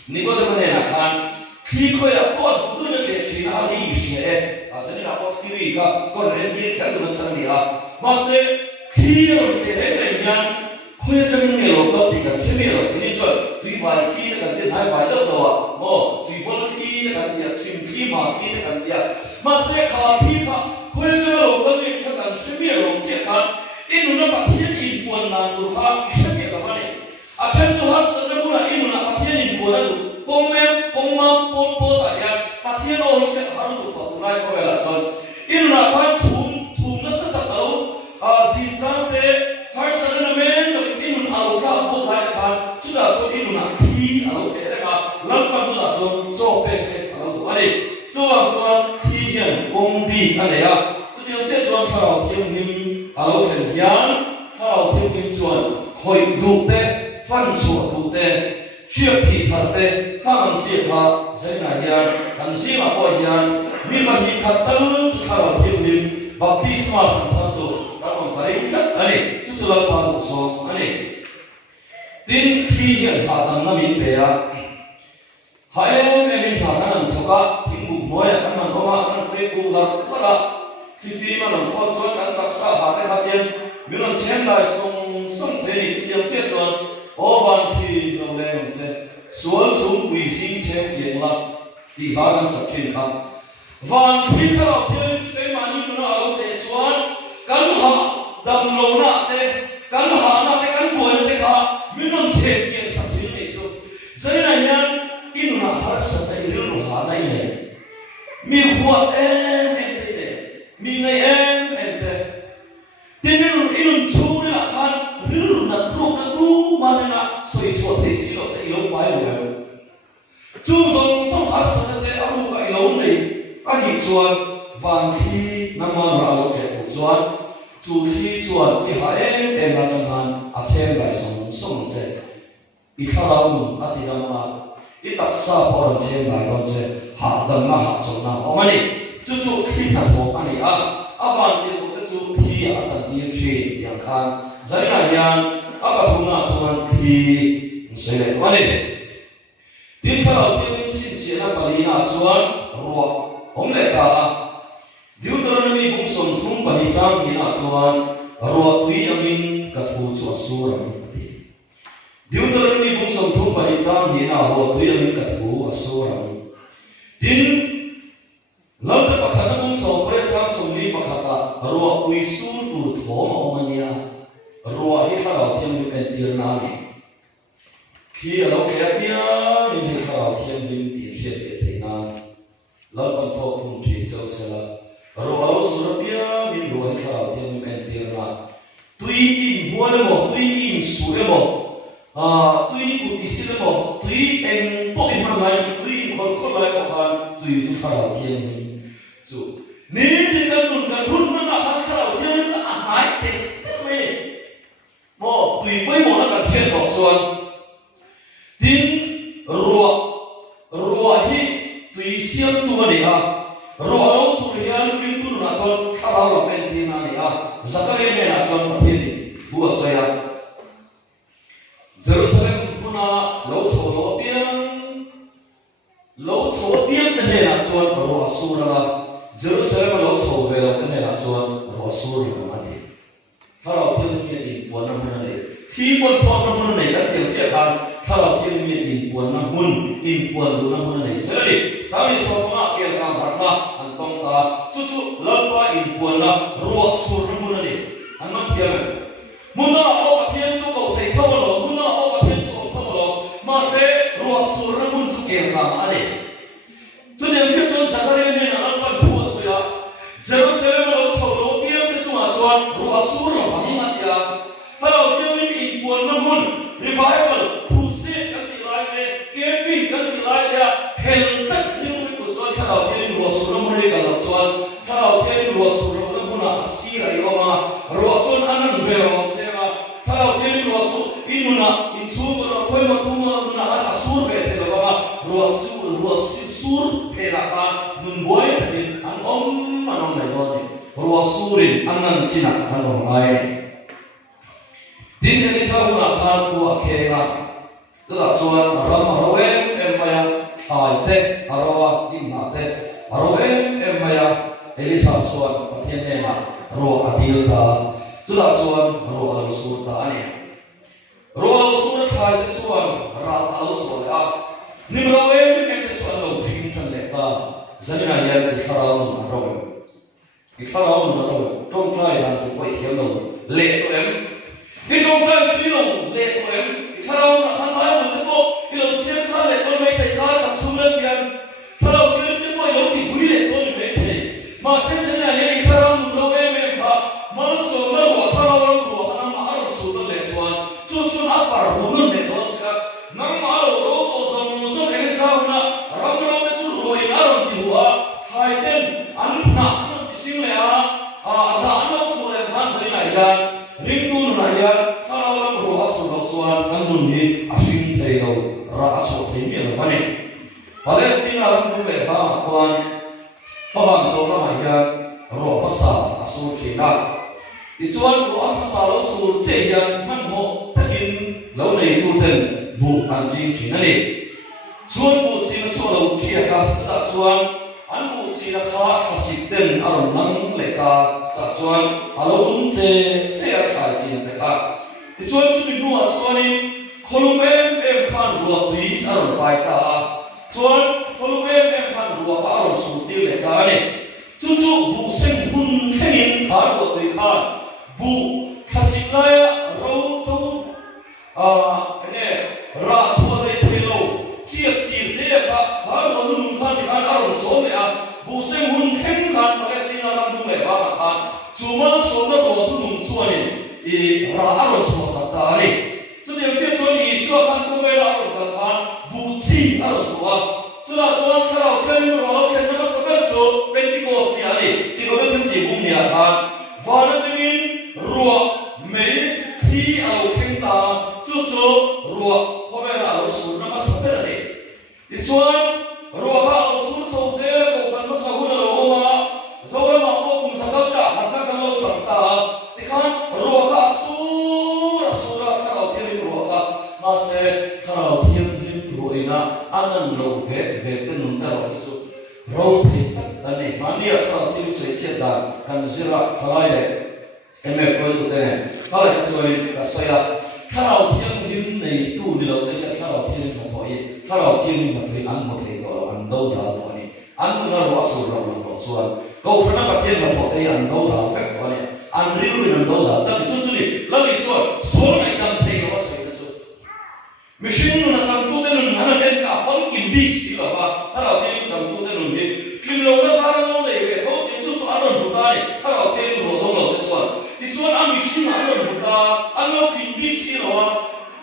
nếu có thể này là khan khi coi là có thủ tướng cái chuyện là đi sẽ à sẽ là có khi đi cả có人tiền theo nó chân đi à mà sẽ khi nó cái này là khơi cho những người lao động thì cần chuyên nghiệp rồi, cái chuyện tùy vài khi nó cần tiền hai vài đâu đâu à, tùy vốn khi nó cần tiền chim khi mà khi nó cần tiền, mà sẽ khá khi khá khơi cho lao động thì nó cần chuyên nghiệp rồi, chỉ cần in nó bắt thiên in quân là đủ khá chuyên nghiệp là vậy, à thêm số hát sẽ nó là in nó bắt thiên in quân là đủ, công mà bố tại nhà bắt thiên nó sẽ khá đủ tốt, tụi này có vẻ là chọn, in nó khá chung nó sẽ thật lâu, gì chẳng thế phải sao nó men rồi cái mình ảo ra bộ lại là chúng ta cho cái mình khi ảo thế đấy mà lần quan chúng ta cho bên trên ảo tụ anh ấy cho khi hiện công ty anh ấy à cho nên chế cho thảo thiên niệm ảo thành hiền thảo thiên niệm chuẩn khởi đủ thế phân số đủ thế chuyện thì thật thế hàng chỉ là thế này hiền hàng chỉ là bao hiền mình mà nhìn thật tâm thảo thiên niệm và Christmas thành thật tụ còn phải chắc anh ấy chút là bao số anh ấy tin khi hiện hạ tầng nó mình về à hai em mình thả cái thằng thọ thì ngủ nói à anh làm nó mà anh phải phụ là khi mà làm thọ cho anh đặc sắc hạ cái hạt tiền mình làm xem lại xong thế này thì chết rồi ô văn thì nó lên chứ xuống quỷ sinh xem hiện là thì hạ cái sắp kiến khác văn khi khảo thiên cái mà như nó ở thế xuống căn hạ đầm lâu nè thế căn hạ nè thế căn buồn thế khá mình làm xem kiện sắp kiến này chứ giờ này nha in nó hở sạch cái điều nó hạ này này mi hoa em thế này mi ngày em thế thế nên in số này là khan điều nó pro nó tu mà nó soi soi thế xí nó thế yếu quá rồi chú xong xong hở sạch thế áo cái lâu này anh đi chuan vàng khi nằm ở đâu để phục chuan chú khi chuan đi hỏi em là trong hàng à xem lại xong chơi đi khao lao nụ à thì làm mà đi đặt xa bỏ ra xem lại đâu chơi hạ tầng mà hạ chỗ nào ông anh chú khi là thuộc anh vàng thì cũng chú khi à chẳng tiền chuyệnอย่างkhác giải này nha bà thùng nào chuan khi sẽ lại anh tiếp theo thì xin chia là bà đi nào chuan ruột ông lệ cả Deuteronomy bung som thung bani chang hina chuan ruột thui angin ka thu chu asura Deuteronomy bung som thung bani chang hina ruột thui angin ka thu asura tin lalta pakhana bung som pre chang som ni pakhata rùa uy su tu thổ mà ông anh à rùa hít thở đầu thiên bên tiền na này khi ở đâu kia bia nên hít thở đầu thiên bên tiền phía phía thế na lần ban thọ không chỉ châu sẽ là rùa lâu su bia bên rùa hít thở đầu thiên bên tiền na tuy in buôn em một tuy in su em một tuy cụ ý xin em một tuy em bốc em mang lại tuy in con lại một hàng tuy hít thở đầu thiên chú nếu thì cái nguồn cái hút nó là khá khá đầu tiên là ăn mãi thì tất nhiên một tùy với một là cái thiên đạo xuân tin rùa hi tùy xiêm tu này rùa lâu suri hiền nguyên tu là cho khá lâu là bên tin này Zakaria này là cho một thiên thua say Jerusalem cũng là lâu số biếng cái này là cho rùa sura là Jerusalem lâu sầu về cái này là cho rùa sura của anh ấy. Thà đầu tiên mình tìm buồn năm hôm nay. Khi buồn thọ năm hôm nay đã tiếng sẽ khan. Thà đầu tiên mình tìm buồn năm hôm, tìm buồn từ năm hôm nay. Sẽ đi. Sáng đi sau đó kia càng hạt mà anh tông ta chút lần ba tìm buồn là rùa sura năm hôm nay. Anh nói thiệt này. Muốn đó là ông thiên chúa cầu thầy thâu mà muốn đó là ông thiên chúa thâu mà sẽ rùa sura năm hôm chúa kia càng anh ấy. Cho nên trước cho Zakaria nên là anh bắt thua rồi Jerusalem lâu thầu lâu biếng cái chúng chọn rùa sura và những mặt ya. Thay đầu tiên mình in buồn năm môn revival crusade các tỷ lại này camping các tỷ lại này hell tất những cái của chọn thay đầu tiên rùa sura năm môn cái lập chọn thay đầu tiên rùa sura năm môn là Syria yêu mà rùa chọn anh ăn về mà xem mà thay đầu tiên rùa chọn in chú mà khơi mà tu mà anh Asur về thế là mà rùa sur perakan nun boy tadi an manong mai don ni rua surin anan china anong ai tin ni sa huna khan ku akhenga tula suan ram arawen emaya ai te arawa dimna te arawen emaya elisa suan pathian ne na ro adil ta tula suan ro al sur ta ani ro al sur thai te suan ra al sur a nimrawen em te suan lo Zanina yan ikharau narawe trong trai là tụi quay thiếu nồng lệ tụi em đi trong trai thiếu nồng lệ tụi em ikharau là khăn mãi một cái bộ cái lòng chiếc khá lệ con mấy thầy khá thật xuống lên kìa ikharau thiếu cái bộ giống thì quý lệ con mấy thầy mà sẽ là những ikharau narawe em khá mà nó sớm nó rủa ikharau nó rủa khá mà nó sụt nó lệ chuan chú áp vào hồn nó lệ đó chứ nắng mà nó rô tổ sông nó sốt em sao nè rắm nó cái chú rủa nó rồi thì hùa hai tên ăn nặng sinh lệ rã nó xuống lên hắn sẽ này ra riêng tu này ra sao lắm rùa xuống đầu xuân căn nôn đi sinh thầy đầu rã xuống thấy miệng văn này Palestine làm cũng về pha mà quan pha vàng tôi làm này ra rùa masa xuống thì na thì xuân rùa masa lâu xuống chế hiện mang mộ tất nhiên lâu này tu thân buộc ăn chim thì này xuân buộc chim xuân lâu kia cả tất xuân anh bố trí là khá xịt tên ở nắng lệ ta ta chuan ở lâu chế khai chín thế cả thì chuan chúng mình nuôi chuan đi khôn em khan ruột tùy ở bài ta chuan khôn em khan ruột ở sụt tiêu lệ ta này chú bố sinh hun khen khan ruột tùy khan bố xịt lại rau châu anh em ra chuan đây thấy lâu chiếc tiền thế cả khan ruột nun khan thì khan ở số này bố sinh hun khen khan Palestine làm đúng lệ ba khan chú mà số nó đồ tu nung chuan này i ra ở chỗ sát ta này chú điểm chế cho ni số khan tu về là ở khan bố chi ở chỗ chú là số khan ở khen nó khen nó sắp tới chỗ Pentecost này thì nó cái thiên bùng này khan và nó tin rùa mấy khi ở khen ta chú rùa có vẻ là ở số nó sắp tới này thì chuan rùa ha ở số sâu dễ có phần nó sâu hơn là mà dẫu là mà vô cùng sắp tới hạt nó càng lâu sắp ta thì khan rùa ha số ra khá ở thiên rùa ha mà sẽ khá ở thiên rùa ina anh ăn lâu về cái nụ ta rồi chú râu thì tất là này mà nia khá ở thiên sẽ chết đàn cần zira khá lại đấy em phơi tụi này khá lại cho nên cả say khá ở thiên này tu đi lâu đấy khá ở thiên mà thôi khá ở thiên mà thôi ăn một thầy tổ ăn đâu đã thôi ăn cũng là rùa số rồi chuan câu khả năng thiên mà thôi ăn đâu đã phép an riu rin an do la ta chu chu ni la li so ngai dam thei lo sai ta chu machine nu na cham tu te nun hana den ka fon kim big si la ba thara te cham tu te nun ni kim lo ka sa lo le ve tho sin chu chu aron bu ta ni thara te ro do lo te chuan ti chuan a machine na aron bu ta an lo kim big si lo wa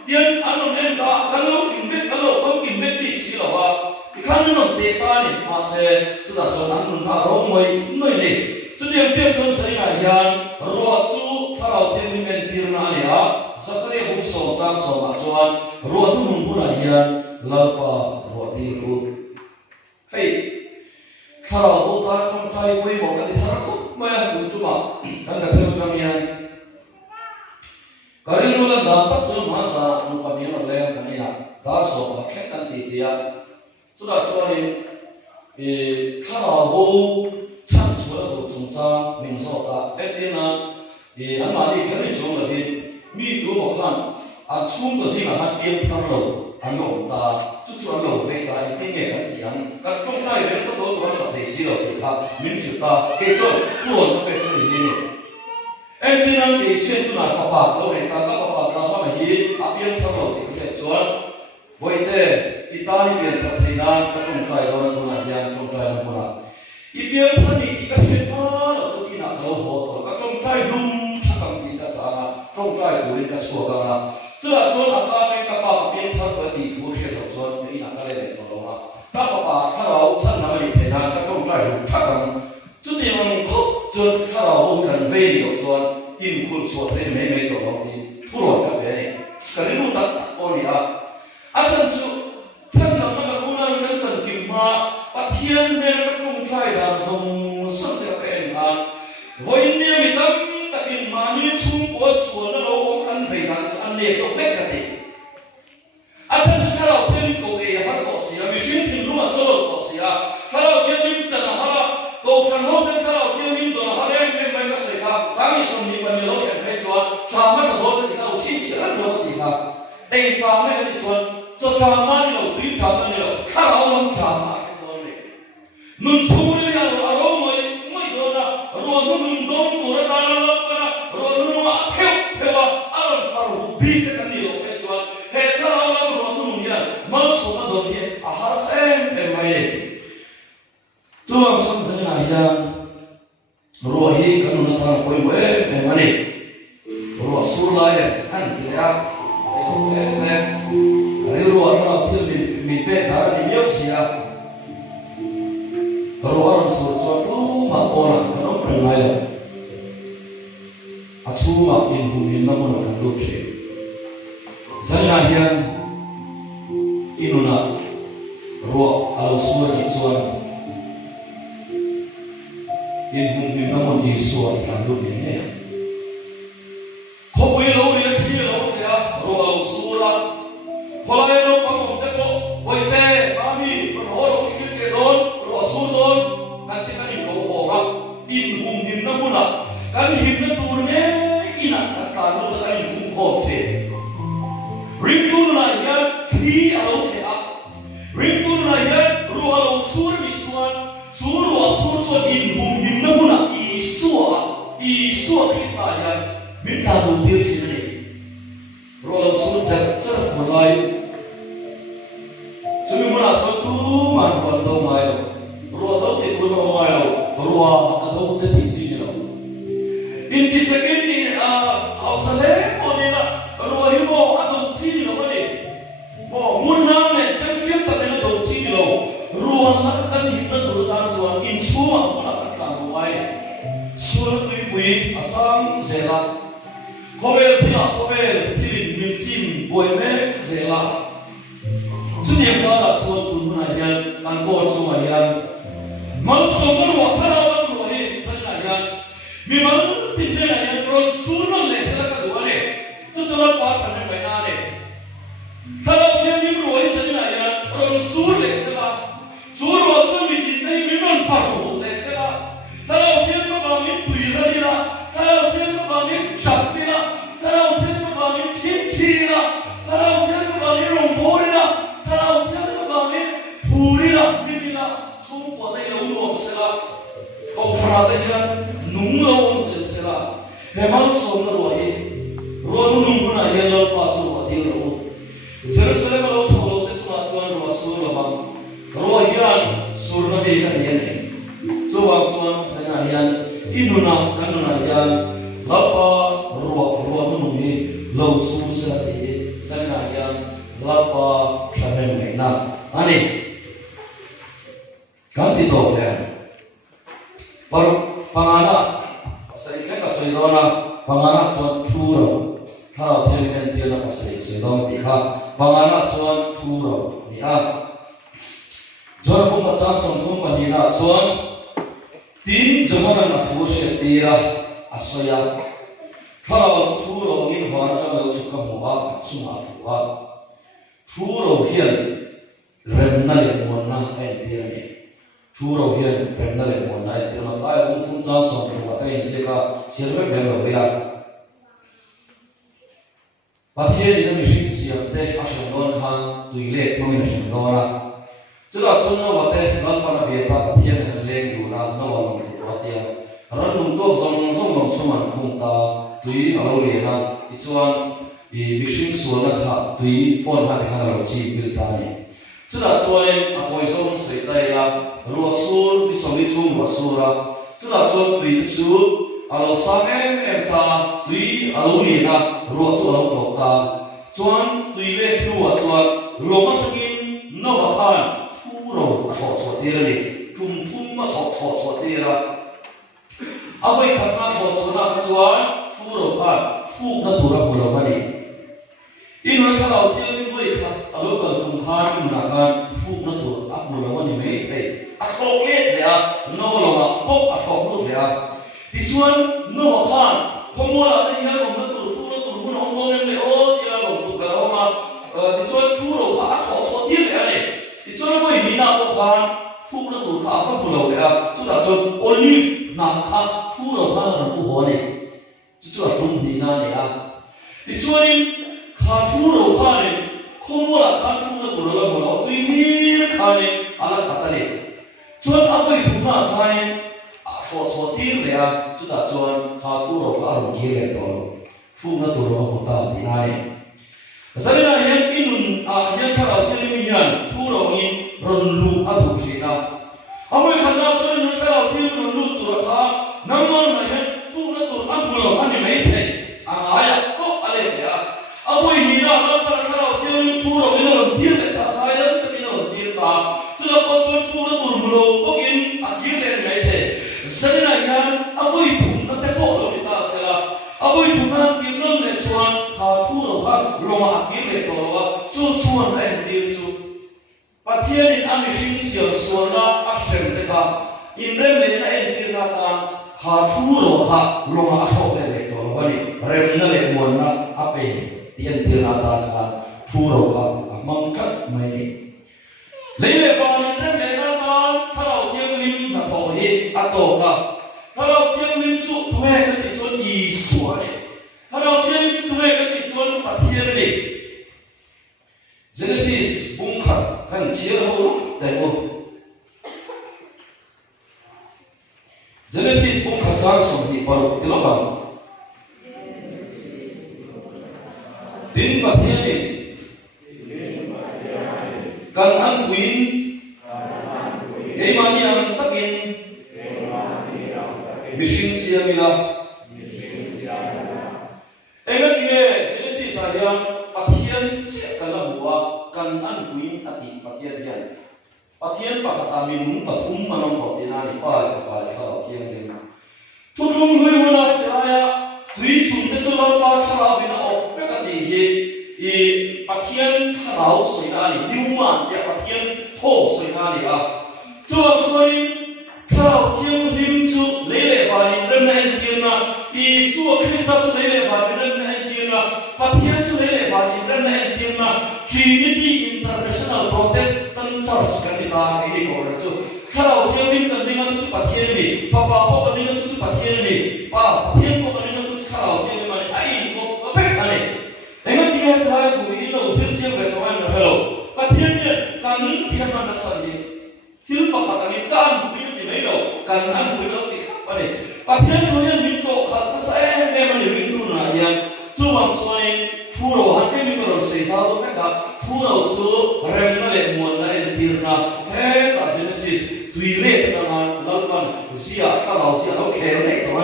tian aron en ta kan lo kim vet kan lo fon kim vet big si lo wa ti khan nu te ta ni ma se chu da chuan an nun ma ro moi noi ni chu tiang che chuan sai na hian ro chu thara te ni men tir na ni a sakari hum so chang so ma chuan ro tu mun buna hian lalpa ro ti ru hei thara bo ta trong trai koi mo ka ti thara ko ma ya tu chu ma kan ka theu chang hian karin nu la da ta chu ma sa nu pa mi no le kan ni na da so pa khet kan ti dia chu da chuan ni thara bo chang chu la do chung cha ning so ta e ti na an ma ni khen ni chung la din mi tu mo khan a chung ko si na han pian thar lo an lo ta chu chu an lo ve ta i ti nge kan ti an ka chung tai ve so do to sa thei si lo ti ha min chi ta ke chon chu on ka pe chu ni ni en ti nan ke chen tu na fa pa lo ne ta ka fa pa ra ha ma hi a pian thar lo ti ke chuan voi te i ta ni pian thar thei nan ka chung tai do na tu na hian chung tai na puna i pian thar ni i ka he pa lo chu ki na lo ho to ka chung tai lum thakam ti ka sa na trong trai tu in ka chua ka na chu la chuan a ka trai ka pa ka pian thar ko ti thu he lo chuan ke ina ka le to lo ma ka fa pa tha ro chan na ma ni the na ka trong trai hu thakam chu ti mang khop chuan tha ro ho kan ve ni lo chuan in khul chua the me me to lo ti thu ro ka be ni ka ri nu ta o ni a chan chu chan na ma ka bu na kan chan kim ma pathian me ka trong trai da song sam ya ka en ha voi ni mi tam takin mani chung ko suan lo om kan ve dan an ne to mek ka ti a chan chu thara ten ko e har ko sia mi shin thin lu ma cholo ko sia thara ke nim chan ha ko chan ho kan thara ke nim do ha re me mai ka se ka sang ni som ni pa ni lo chen pe chuan cha ma tha do ka ho chi chi an lo ti ha ei cha me ni chuan cho cha ma ni lo tui cha ma ni lo thara lam cha ma do ni nun chu ni ya ro moi moi do na ro nu nun dom tu ra ta la ka ro nu ma pheu pheu a al faru bi ka kan ni lo pe chuan he thara lam ro nu ya mal so ma do ni a har sem e mai le chuang som sa na ya ro hi kan nu na ta poi mo e ma ni ro sur la e an ti ya ai ro ta thil mi pe ta ni miok sia ro aron so cho tu ma ona kan on pen lai la a chu ma in hu min na mo na lu che zanya hian inuna ro alo suar ni suar in hu min na mo ni suar kan lu ni ne ko pui lo ri khi lo kya ro alo sura kholai no pa mo te ko voi te ami ro ro khi ke don ro su don kan te kan ko o ra in hu min na mo na kan him na tur ne ina ka lo ka kan hu ko che ring tu na ya thi alo kya ring tu na ya ro alo sur mi chuan chu ro sur chuan in hu min na mo na i suwa krista ya min ta lu tir chi ne ro alo sur cha cha mo lai chu mi mo na so tu man ko do mai ro do ti fu no mai ro ka do che ti chi ni lo in ti second ni ausale mo ni la ro hi mo a do chi ni lo ni mo mun na ne chen fiam ta ne do chi ni lo ro na ka kan hi na do dan so in chua mo na ka mo mai sur tu pui asam zela kovel thi min chim boi me zela chu ni ka la chu tu na hian kan ko chu ma hian mal so mo wa thara wa ro ni san na hian mi mal tin ne na hian ro sur no le sa ka do ne chu chu la pa than ne bai na ne thara ke ni ro ni san na hian ro sur le sa chu ro so mi tin nei mi man fa ro le sa thara ke no ba mi tui ra ni la thara ke no ba mi shak ni la thara ke no ba mi chin chi la thara ke no ba mi rom bo la thara ke no ba mi puri la ni la chung ko dai lo no se la ko thara dai ya nung lo se se la hemal som na ro hi ro nung na yellow pa chu wa ding ro Jerusalem lo so lo te chu chuan ro su lo bang ro hian sur na bi ka hian ni chu wa chuan sana hian inuna kanuna hian lapa ro nung hi lo su sa ti sana hian lapa travel mai na ani kan ti to pe par pangana sai khe ka sai dona pangana chuan thu ro thao thelimen ti na ka sai dona ti kha pangana chuan thu ro ni a jor bu ma chang som thum pa ni na chuan tin jamana na thu se ti ra asaya thao thu ro in van ta lo chu ka mu a chu ma fu a thu ro hian rem na le mon na ai ti ra ni thu ro hian rem na le mon na ai ti na kai bu thum cha som ro wa kai se ka silver dem lo ya Pathian in a machine siam te ashan don khan tuile mamin ashan dora chula chunno wate gal pana beta pathian in leng dula no walong tu watia ran nung tok song suman hungta tui alo lena ichuan I machine suana kha tui phone ha dekhan lo chi biltani chula chuan atoi song sei tai la ro sur bi somi chung wa sura chula chuan tui chu alo sang em ta tui alo lena ro chu alo tok ta chuan tui le nuwa chuan loma takin no wa khan thu ro tho chho ti ra ni tum thum ma tho chho ti ra a hoi khat na tho chho na chuan thu ro khan fu na tu ra bulo ba ni in ra sa ti ni hoi khat alo ka tum khan in na khan fu na tu a bulo ba ni mai thei a khok le the a no lo ma pok a khok lu the a ti chuan no wa khan khomola na hian rom na tu fu na tu mun ong dom le o ya rom tu ka o ma ti chuan thu ro kha a kho chho ti le a ni ti chuan hoi ni na ko khan fu na tu kha fa bulo le a chu da chuan olive na kha thu ro kha na tu ho ni chu chu a tum ni na ni a ti chuan kha thu ro kha ni khomola kha fu na tu ro la mo tu ni kha ni ala kha ta ni chuan a hoi thu na kha ni cho tin le a chu da chuan kha thu ro kha ro ki le to fu na tu ro mo ta ti na ni Sarina hian inun a hian thara thilmi hian thu ro ni ron lu a thu thi na amoi khanna chuan nun thara thil ron lu tu ra kha namon na hian fu na tu an bu lo ani mai the anga ya ko ale ya amoi ni na na par thara thil thu ro ni ron thil le ta sai da ta ki ron thil ta chu la ko chuan fu na tu bu lo ko in a ki le mai the Sarina hian amoi thum na te po lo ni ta se la amoi thum na ti ron le chuan kha thu ro kha loma akir le to wa chu chuan ai ti chu pathian in ami hing siam suana a shem te kha in rem le na en ti na ta kha thu ro kha loma a tho le to wa ni rem na le mon na a pe tien ti na ta kha thu ro kha mang kat mai ni le le fa in rem le na ta thao thiam lim na tho hi a to ka thao thiam lim chu thwe ka ti chon I suwa ni thao thiam chu thwe ka ti chon pathian ni Genesis bung khat kan chiar ho tai mo Genesis bung khat chang som hi par ti lo ka tin pathian ni kan an kuin ke mani am takin mission siamila enga tinge Genesis adia pathian che kala buwa kan an kuin ati pathian hian pathian pakhata minung pathum manong ko tina ni pa ka kha thiang len tutum hui huna tiraya tui chum te chola pa khara bina op pe ka ti hi I pathian kharau soina ni niuma ya pathian tho soina ni a chuam soi kharau thiang lim chu lele fa ni rem na en tin na I su Krista chu lele fa ni rem na en tin na pathian chu lele fa ni rem na en tin na Trinity International Protestant Church kan ta ni ko ra chu kharau thiang lim kan ringa chu pathian ni fa pa po kan ringa chu pathian ni pa pathian ko kan ringa chu kharau thiang ni mani ai ko perfect ane enga tinga thai thu I lo sin chiam ve to an na hello pathian ni kan thiam na sa ni thil pa kha ni kan pi ti mai lo kan an pu lo ti kha pa ni pathian thu yan min to kha sa em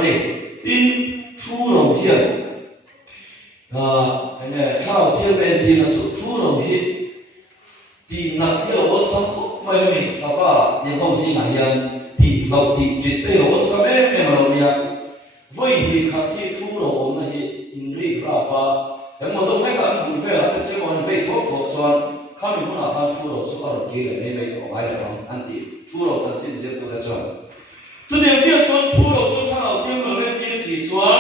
này tin thu đầu hiền này thao thiên bên tin là sự thu đầu hiền tin nặng hiền là sao khóc mai mình sao cả tiếng không gì ngại hiền thì lâu thì chuyện tây là sao em mà lâu hiền với thì khát thì thu đầu ông này in đi ra ba em mà tôi thấy cả buổi về là cái chế còn về thốt thốt choเขามีมุนาคันทูโรสุขารกิเลไม่ไม่ของไอ้เรื่องอันที่ทูโรจะจิ้มเสียตัวเดียวจุดเดียวที่ชวนทูโรจนถ้าเราเที่ยวเราเล่นที่สี่ชวน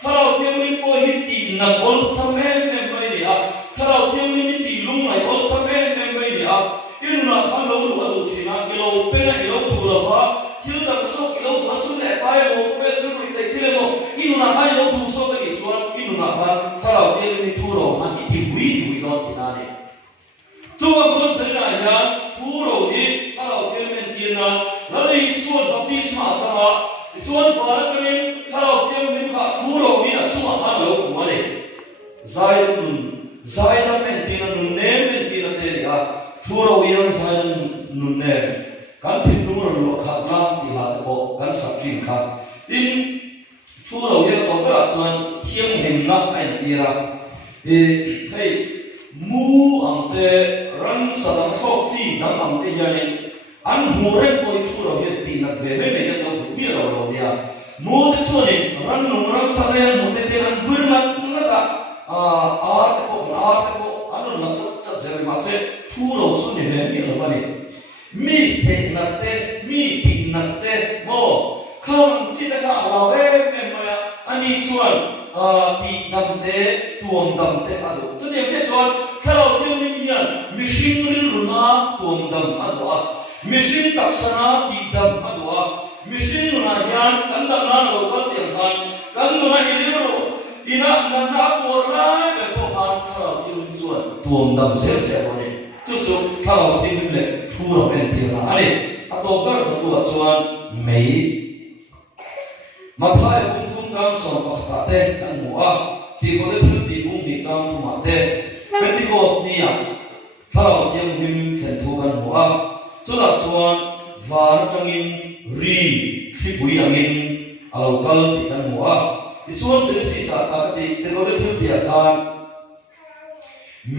ถ้าเราเที่ยวนี่พอหิตีนักบอลสมัยไม่ไม่เดียถ้าเราเที่ยวนี่ตีลุงไหนบอลสมัยไม่ไม่เดียอินุนาคันเราดูว่าดูทีนะกิโลเป็นกิโลทูโรฟ้าที่เราต้องสู้กิโลตัวสุดแหล่ไปโมก็ไม่ถึงรู้ใจที่เราอินุนาคันเราดูสู้กันอีกชวนอินุนาคันถ้าเราเที่ยวนี่ทูโรมันอีกวิ่งรอที่นั่นเองจงจงเสนาญาทูโรหิถ้าเราเที่ยวเป็นตีนะแล้วในส่วนของที่สมาชิกส่วนฝ่ายจังถ้าเราเที่ยวเป็นข้าทูโรหินะช่วยหาเราฝัวเลยใจดันเป็นตีนะนุ่นเนมเป็นตีนะเดียทูโรหิยังใจดันนุ่นเนมการทิ้งนุ่มเราขัดล้างที่หาตะโกการสับทิ้งข้าอินทูโรหิต้องเป็นส่วนเที่ยงเห็นนะไอ้ตีนะให้มูอังเตรันสลังทอกจีนังอังเตยันอันหัวเรื่องปอยชูเราเห็นตีนักเวไม่ไม่ยังต้องถูกมีเราเนี่ยมูเตชวนรันนุ่งรังสลังมูเตเตรันบุญนักนักอาร์ตโกอันนั้นนักจัดเจริญมาเสชูเราสุดเนี่ยมีเราเนี่ยมีเศษนักเตมีตีนักเตโมข้าวมันจีตะข้าวเราไม่มาอันนี้ชวนตีดำเตตัวดำเตอดูจุดเดียวเช่นชวนถ้าเราเที่ยวนี้เนี่ยมิชินริลุนาตัวดำอดูมิชินตักษณะตีดำอดูมิชินนาเฮียนกันดำนาเราก็เตียงหันกันนาเฮียนเราอินะนันนาตัวร้ายแบบพวกหันถ้าเราเที่ยวนี้ชวนตัวดำเสียเสียวันนี้จุดถ้าเราเที่ยวนี้เลยชูเราเป็นเที่ยวนะอันนี้ตัวเบิร์ดตัวชวนไม่มาท้ายคุณทุ่งจำสอนอัตตาเตกันหัวที่คนได้ถึงที่บุ้งที่จำทุ่งมาเตเป็นที่โกสเนียถ้าเราเที่ยวหิมเห็นทุกันหัวจุดละส่วนวานจังอินรีที่ปุยยังอินเอาเกลที่กันหัวที่ส่วนเจริญศีรษะตากติที่คนได้ถึงที่อาคาร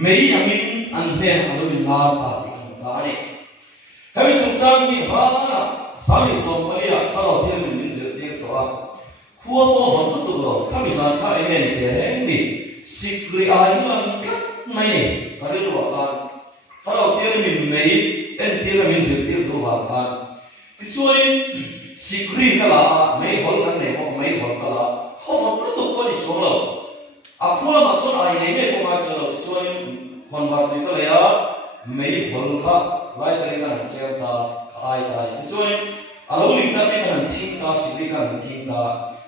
ไม่ยังอินอันเป็นอารมณ์ลาตาที่กันตาเนี่ยให้ไปจงจำยิ่งบ้านะสามีสองคนเนี่ยถ้าเราเที่ยวหิมเสร็จเดียวตัวขั้วโป้หันตัวเราข้ามีสารข้าเองเนี่ยแต่เองนี่สิกรีอายุอันกัดไม่เนี่ยอะไรรู้ว่าถ้าเราเที่ยวหิมไม่เอ็นเที่ยวหิมเสร็จเดียวตัวกันที่ส่วนสิกรีก็ละไม่หอนกันเนี่ยก็ไม่หอนก็ละเขาหันตัวก็ที่ชนเราขั้วมาชนไอ้เนี่ยก็มาชนเราที่ส่วนคนบาดก็เลยไม่หอนค่ะไล่ตัวกันเสียตาไอ้ตาที่ส่วนอาลูลิตาที่กันทิ้งตาสิกรีกันทิ้งตา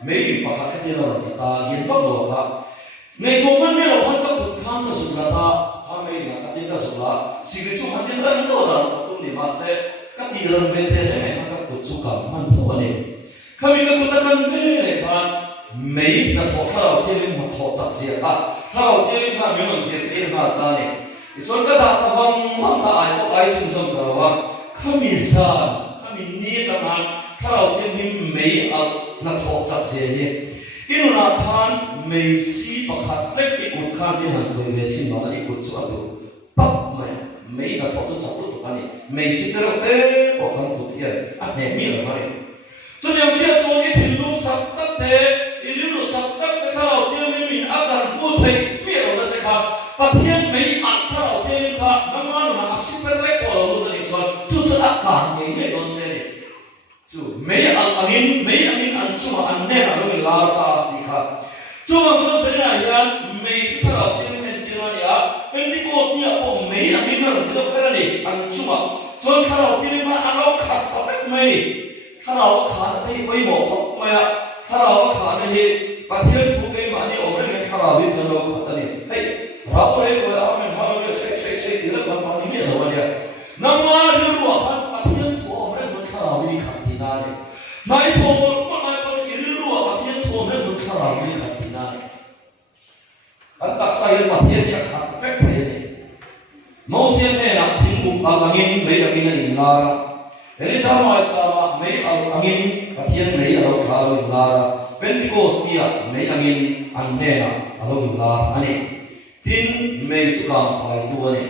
ไม่ยืนปะคักที่เราตาเห็นฟังโลกะในกองมันไม่เราหันกับบุตรข้ามกับสุราตาทำไม่ได้กับที่กับสุราสิ่งที่ชุกหันที่เราตัวเราตุ้มนี่มาเสกกับที่เราเวทเดไม่หันกับบุตรชุกกับมันตัวนี้ข้ามีกับบุตรกันเวทกันไม่นักทอกเราเที่ยวมาทอกจักเสียตาถ้าเราเที่ยวมามีมันเสียเที่ยวมาตาเนี่ยส่วนกระดาษฟังตาไอ้พวกไอ้ชุมชนตาว่าข้ามีซาข้ามีนี่กันนั้นถ้าเราเที่ยวนี้ไม่เอานักทอกจักเสียเนี่ยอินุนาคานไม่ซีประคัดเล็กอีกคนข้ามที่หันคุยเวชินมาอีกคนสวัสดิ์ปั๊บไม่นักทอกจักตัวตัวนี้ไม่ซีเตอร์เต้บอกกันกุฏิอันนี้มีอะไรไหมจนยังเชื่อชนที่ถึงลูกสักตัดเตะอีลูกสักตัดถ้าเราเที่ยวนี้มีอาจารย์พูดให้มีอะไรจะครับประเทศไม่อัดถ้าเราเที่ยวนี้ค่ะน้ำมันอาศิเป็นเล็กกว่าเราดูตัวนี้ชนจุดอาการยังไม่โดนเสียจูไม่อันนี้อันชั่วอันแน่นอนเราลาตาดีค่ะจูมันชนเสียอย่างไม่จุดถ้าเราเที่ยวนี้เป็นที่นั่นเนี่ยเป็นที่โกสเนี่ยผมไม่อันนี้นั่นที่เราแค่นี้อันชั่วจนถ้าเราเที่ยวนี้มาอันเราขัดกับเฟกไม่ถ้าเราขาดไปบอกเขาไม่ถ้าเราขาดไปประเทศทุกอย่างมันนี่ออกมาเรื่องถ้าเราวิจารณ์เราขัดตอนนี้เฮ้ยเราเลยว่าเอาเป็นเราเลยเช็คที่เราทำนี่เราเนี่ยน้ำมันเรื่องว่าประเทศทั่วออกมาจนถ้าเราวิขัดที่นั่นไม่ทั่วหมดไม่รู้ว่าประเทศทั่วมาจนถ้าเราวิขัดที่นั่นอันตักใส่ประเทศเนี่ยขาดเฟกเลยมอเสียเนี่ยนะทิ้งบุกอังยินไม่ยังยินอะไรล่ะเดี๋ยวนี้สามารถไม่อังยินประเทศไม่เราขาดเลยล่ะ Pentecost dia nei angin an nena alo la ani tin mei chu kam fai tu ani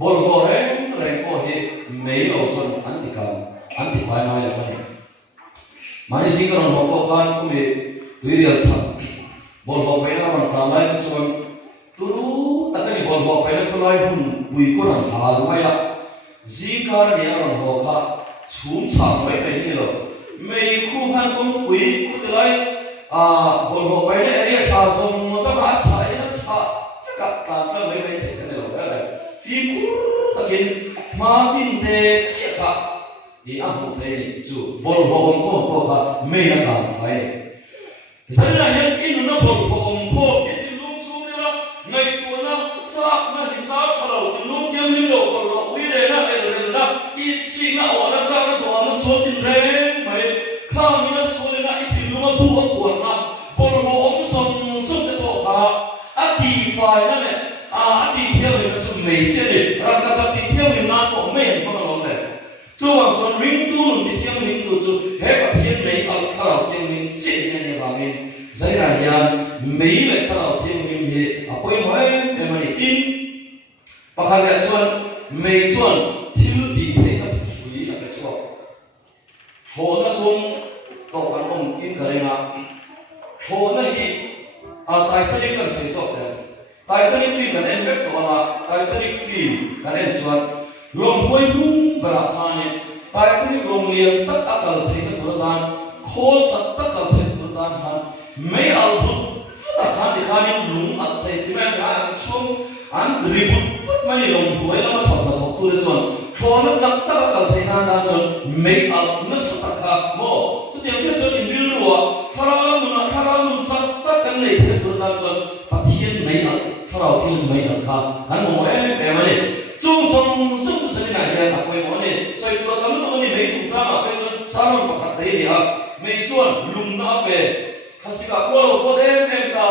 bol ho reng ko he mei lo son anti fai mai la ani mani singron ho ko khan ku me tuirial cha bol ho pai na ran ta mai ku chon turu takani bol ho pai na ko lai hun bui ko ran ha ma ya ji kar ne ran ho kha chum chang mai mai ni lo mei khu han ko bui ku tilai bol ho pai na area cha som mo sa ma cha ina cha ka ka ka mai mai the ka lo ra fi ku takin ma chin te che ka di am thei chu bol ho ko ka mei na ka fai sai na yan in na bol ho ko ki tin lung su ni la ngai tu na sa na hi sa thalo tin lung tiam ni lo bol lo ui re na e re na i chi na o na cha na to na so tin re mai kha ni na so ni na i tin lung bu ko ko na bol ho som som te to kha a ti fai na le a ti thiam ni na chu mei che ni ra ka cha ti thiam ni na ko mei ko na lo le chu wang son ring tu nun ti thiam ring tu chu he pa thiam nei al thalo thiam ni che ni ne wa min zai ra hian mei le thalo thiam ni hi apoi mai e mani tin pakhan le chuan mei chuan thil ti the ka sui la ka chuan ho na chung to kan om in ka renga ho na hi a Titanic kan sei sok te Titanic film kan en vek to ama Titanic film kan en chuan lom hoi bung bara khane Titanic lom liam tak akal thei ka tur dan khol sat tak akal thei tur dan han mei al fu ta khan di khanin lung at thei ti man ga an chung an dribut fut mani lom hoi lama thot na thot tu le chuan khol na chak tak akal thei na da chuan mei al na sa ka mo chu tiam che chuan in bil ruwa thara nu chak tak kan nei thei tur dan chuan pathian mei al tharau thil mei al kha kan mo e mani chung song sung chu sani na hian apoi mo ni sai tu kam tu ni mei chung cha ma pe chuan saron pakhat dei ni a mei chuan lum na pe khasika ko lo ko em ta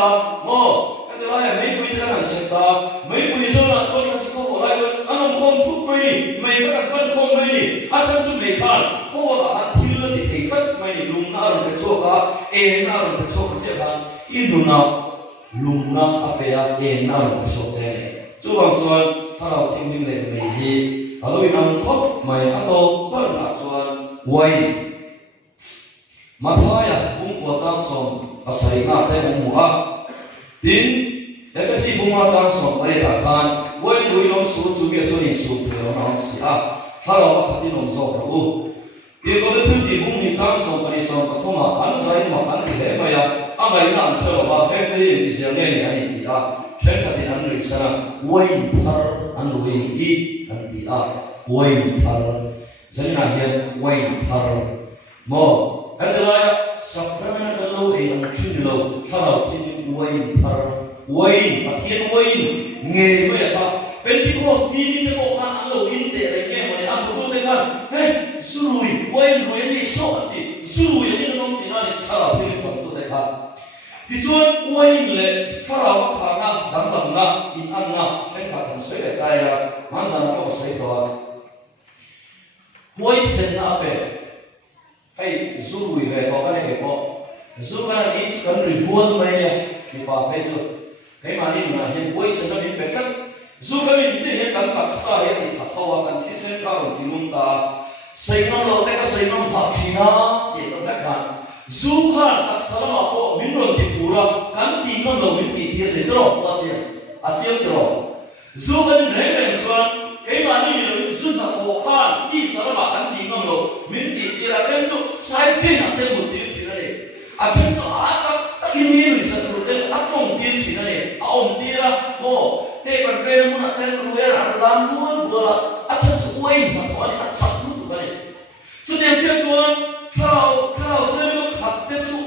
mo ka te lai mei pui ta ran chek ta mei pui chuan na chuan khasiko ko lai chuan anom khom thuk mai ni mei ka kan pan khom mai ni a chan chu mei khan ko la han thil la ti thei khat mai ni lum na ron pe chu ka e na ron pe chu ka che khan I du na lum na a pe a e na ron pe chu che chu bang chuan tharau thing ning le mei hi aloi nam khop mai a to par na chuan wai mathaya bung kwa chang som asai na te mu a tin FSC bunga chang som ai ta khan wai lui long su chu ge chu ni su the lo na si a tharau ka khati nom zo ro tin ko thu ti bung ni chang som pani som ka thoma an sai ma an ti le ma ya angai na an thelo ba he te ti se ne ni ani ti a khen khati an ri sana wai thar an wai hi an ti a wai thar zanina hian wai thar mo adalaya sakramena kan lo e an thin lo tharau thin wai thar wai pathian wai nge me kha Pentecost ni te ko khan an lo in te re nge mo ne an tu te khan he surui wai roi ni so ati surui ni nom ti na ni tharau thin chon tu te khan ti chuan wai le tharau kha na dam na in an na chen kha than se le tai ra man san ko sei to wai sen na pe hey zurui ve to ka ne ke ko zu ka ni kan ri bual mai ya ki pa pe zu kai ma ni na hian wai sen na ni pe tak zu ka ni che he kan tak sa he ni tha thawa kan thi sen ka ro ti lum ta sei nom lo te ka sei nom pha thina ti to ka khan zu khan tak sa ma ko min ro ti pura kan ti nom lo min ti ti le tro wa che a che tro zu ka ni re re chuan cái mà đi mình xuân là khổ khan đi sao mà ăn đi ngon rồi mình đi là chân chỗ sai trên là tên một tiếng chỉ là này à chân chỗ các cái mình sẽ thuộc tên trong tiếng chỉ là này ông đi ra ô thế còn về muốn là tên người là làm luôn vừa là chân chỗ quay mà thôi ăn sạch luôn tụi này cho nên chơi chuan theo thêm lúc học cái chỗ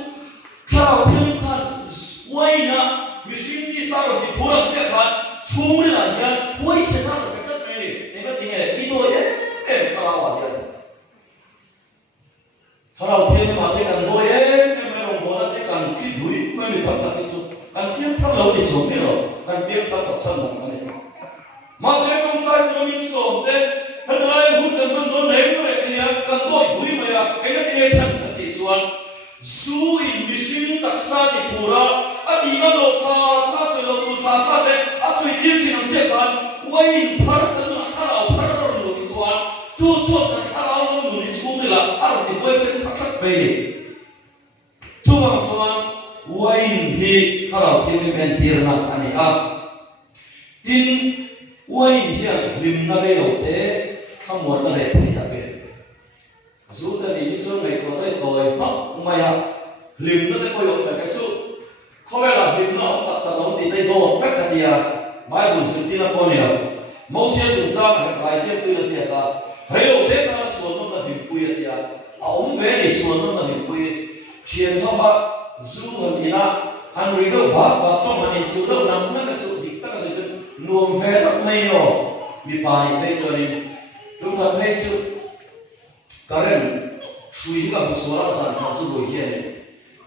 theo thêm khan quay nè mình xin đi sao rồi thì phù hợp chơi khan chung là hiện quay sẽ ra được 내가 뒤에 이도에 살아와 돼. 살아오天嘛这个多耶，没有我那这个去对，没没办法去做，但偏他老的做没了，但偏他不成功了。马上公在做民说的，他来混的很多人过来的呀，更多对没呀？这个第一层的地方， zu in mission taksa di pura adi ngalo tha selo tu tha de asui dir chin am che kan wain phar ta na khala phar ro ni chuan chu ta khala ro ni chu ni la ar ti boy se thak pe ni chu ma chuan wain hi khala thil ni ben tir na ani a tin wain hian lim na le lo te khamon na le thei a be zu ta ni chu ngai ko dai toi pak maya lim na te ko yo me ka chu khoe là lim na tak ta lo ti dai do fek ka dia bible sin ti na ko ni la mo sia chu cha ka bai sia tu la sia ta hei lo te ka so no na lim pu ya dia a om ve ni so no na lim pu chien ha fa zu han ina han ri do ba chong han ni chu do nam na ka su dik ta ka se nuông ve tak mai ni o mi pa ni pe cho ni chúng ta thấy chứ karen suy ga so ra san ka chu bo ye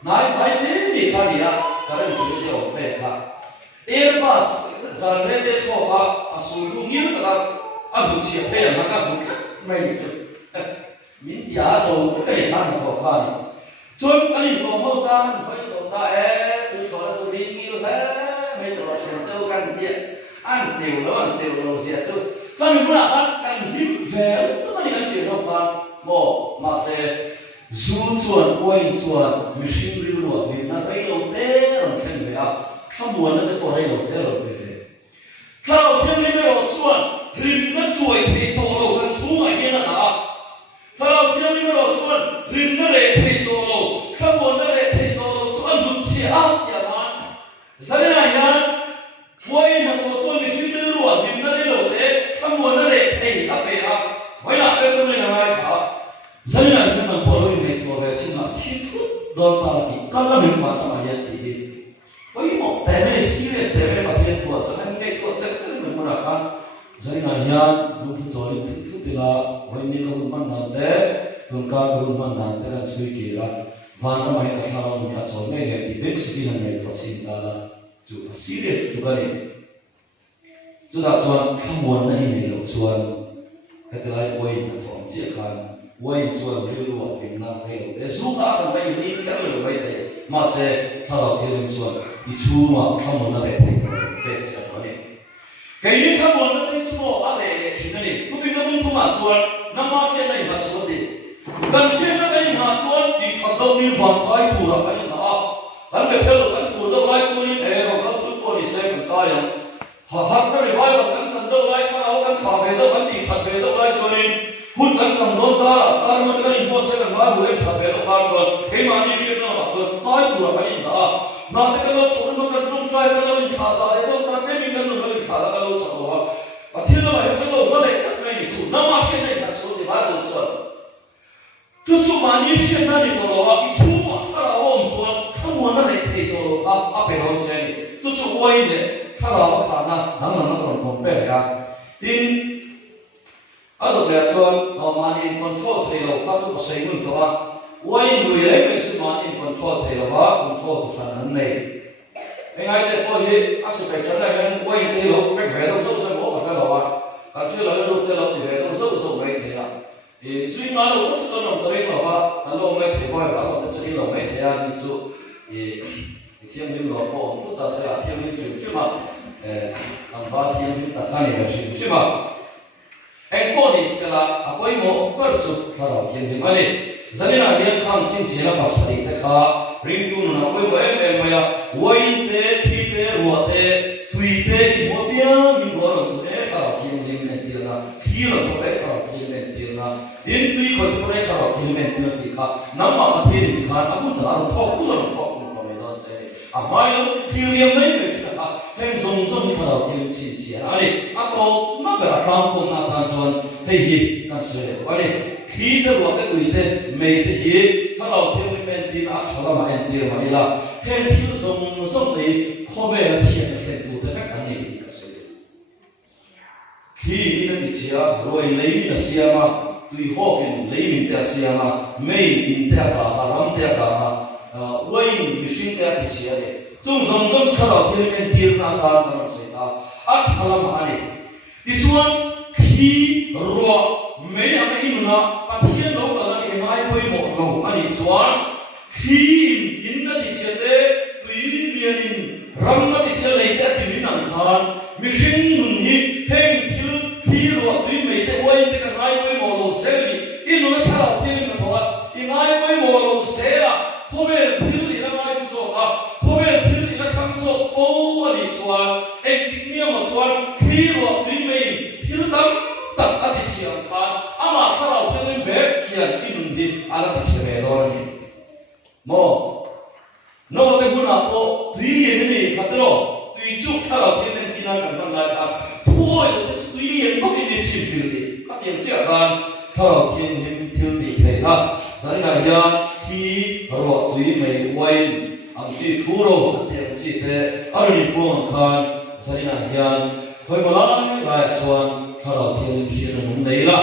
nai phai te ni ka dia karen suy de o pe kha airbus zan re de tho ka asul lu ngir ta a bu chi pe na ka bu mai ni chu min dia so ka ni ha na tho ka ni chon ka ni ko mo ta bai so ta chu so ra su ri ngir ha mai to so ta kan dia an tiêu lo sia chu kan mi mula kan kan lim ve to ni kan chi no ka mo ma se zu chuan oin chuan machine ri lo ni na bai lo te ron chen ve a khamon na te ko rai lo te ro ve ve klau thiam ni me lo chuan lim na chuai thei to lo kan chu ngai ni na a klau thiam ni me lo chuan lim na le thei to lo khamon na le thei to lo chuan bu chi a ya man zalena yan voi mà thọ cho người sinh tử luôn nhìn ta đi đâu thế không muốn nó để thấy các bé à vậy là cái số này là ai sao giờ này thì mình bỏ lỗi mình thọ về sinh hoạt thiết thực đòn ta bị cắt là mình phạt mà hiện thì với một thế này serious thế này mà hiện thọ cho nên cái thọ chắc chắn mình muốn là khăn giờ này hiện lúc cho đi thức thì là với mình có một món hàng thế tuần ca có một món hàng thế là suy kỳ ra và nó mới có khả năng mình đã cho ngay thì biết sự là ngày có sinh ta là chú serious chú cái này chú ta chuan không muốn này này đâu chuan cái thứ hai quay là thòng chia khan quay chuan riu ruột tìm na hay đâu để giúp ta không phải những cái lời vậy thế mà sẽ thao đầu tiên chuan đi chú mà không muốn này thấy để sẽ có này cái này không muốn này chú mà để chuyện này cứ vì nó không thông mà chuan năm mà chuyện này mà chú thì cần chuyện nó cái mà chuan thì thật đâu nên vòng cái thủ là cái đó hắn được theo hắn thủ đâu lại chú nên để rồi các thứ con đi xem một cái rồi họ cái vai và hắn chân đâu lại cho nó hắn khảo về đâu hắn đi thật về đâu lại cho nên hút hắn chân đốn ta là sao mà cái này mua xe gần ba buổi thật về đâu ba cho cái mà đi việc nó mà cho hai thủ là cái gì đó mà cái nó thủ nó cần trung trai cái nó trả lại đâu ta thấy mình cần nó trả lại đâu trả đâu và thiên nó mà cái đâu nó lại cắt này chủ nó mà xe này là số thì ba đâu sợ chú mà đi xe này thì đâu đi chú mà ta là ông chú không muốn nó lại thì đâu à phải không xe chú quay nàyถ้าเราขาดนะทั้งนั้นเราต้องเปลี่ยนกันทีนี้อาตัวเดียวชวนเรามาดินคอนโทรลที่เราข้าศึกใช้เงินตัววันนี้เลยเป็นชุดมาดินคอนโทรลที่เราว่าคอนโทรลตัวนั้นเลยยังไงแต่พอที่อาศัยไปจนได้กันวันที่เราไปแข่งต้องสู้สมองกับเราว่าการที่เรารู้ที่เราที่เราต้องสู้ไม่ได้อะซึ่งงานเราต้องสู้ต้องตัวเองว่าเราไม่ได้บ่อยว่าเราจะที่เราไม่ได้มีสู้天命老婆，不打是啊，天命去嘛，俺把天命打开了去嘛，哎，过年是啦，啊，过年不是看到天命嘛嘞，这里那边看清楚了，把实力的卡，人都那过年哎呀，我一代、一代、我代、对代，我边你我老是来看到天命的地方，天了都来看到天命的地方，人对可都来看到天命的地方，那么把天命看，啊，不打套裤了，套裤。啊，买了天天没去的哈，很松松看到天气气啊哩，啊都那个张工那单纯，嘿嘿，但是啊哩，天的我的对的，没的嘿，看到天里面的那潮了嘛，人的嘛哩啦，很天松松的，可别了天很多的非常厉害是的，天里面的气啊，如果雷鸣的气嘛，对好跟雷鸣的气嘛，没鸣的干嘛，浪的干嘛。为女性的提起来，总从看到天里面跌那单那种谁啊？啊，查了嘛哩？你说天热没有那一种啊？把天楼搞那个买杯莫楼，啊你说天 inna di chete tui lianin ramma di chele te timin ang khan mission nun hi heng thil thiro tui mei te wai te ka ngai poi mo lo seli inu na thara thil na thoa I ngai poi mo lo sela khobe thil ni na ngai so ka khobe thil ni na khang so fo ani chuan ek tiknia ma chuan thiro tui mei thil dam tak ati siam khan ama thara thil ve kian inun di ala ti se do ni mo no te huna ko tui yen ni khatro tui chu thara thil nen tina kan ban la ka thoi te tui yen ko ni chi bil ni ka tian sia kan thara thil nin thil ni the ha sai na ya thi ro tui mei wai ang chi thu ro te chi te ari pon khan sai na ya khoi ma la chuan thara thil nin chi ro nun nei la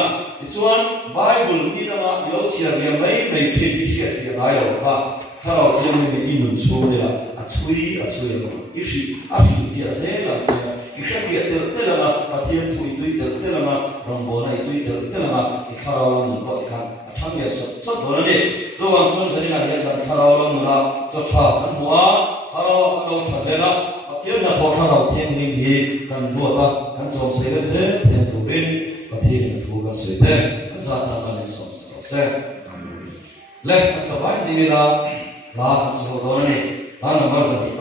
chuan bible ni da ma yo chia ya mei mei chi chi fi la yo kha thara thil nin ni nun chu ni la a chui lo ishi a fi fi a se la cha isha fi te la ma pathian thui tui te la ma rombo nai tui te la ma I thara lo nun ko kan thang ya sat do ni ro wang chon sa ni na ya dan thara lo nun la cho cha an bua thara lo cha le la pathian na tho thara thil nin hi kan bua ta kan chom se le che ten tu bin pathian thu kan se te an sa ta kan som se le sa vai ni la la so do ni ta na ma sa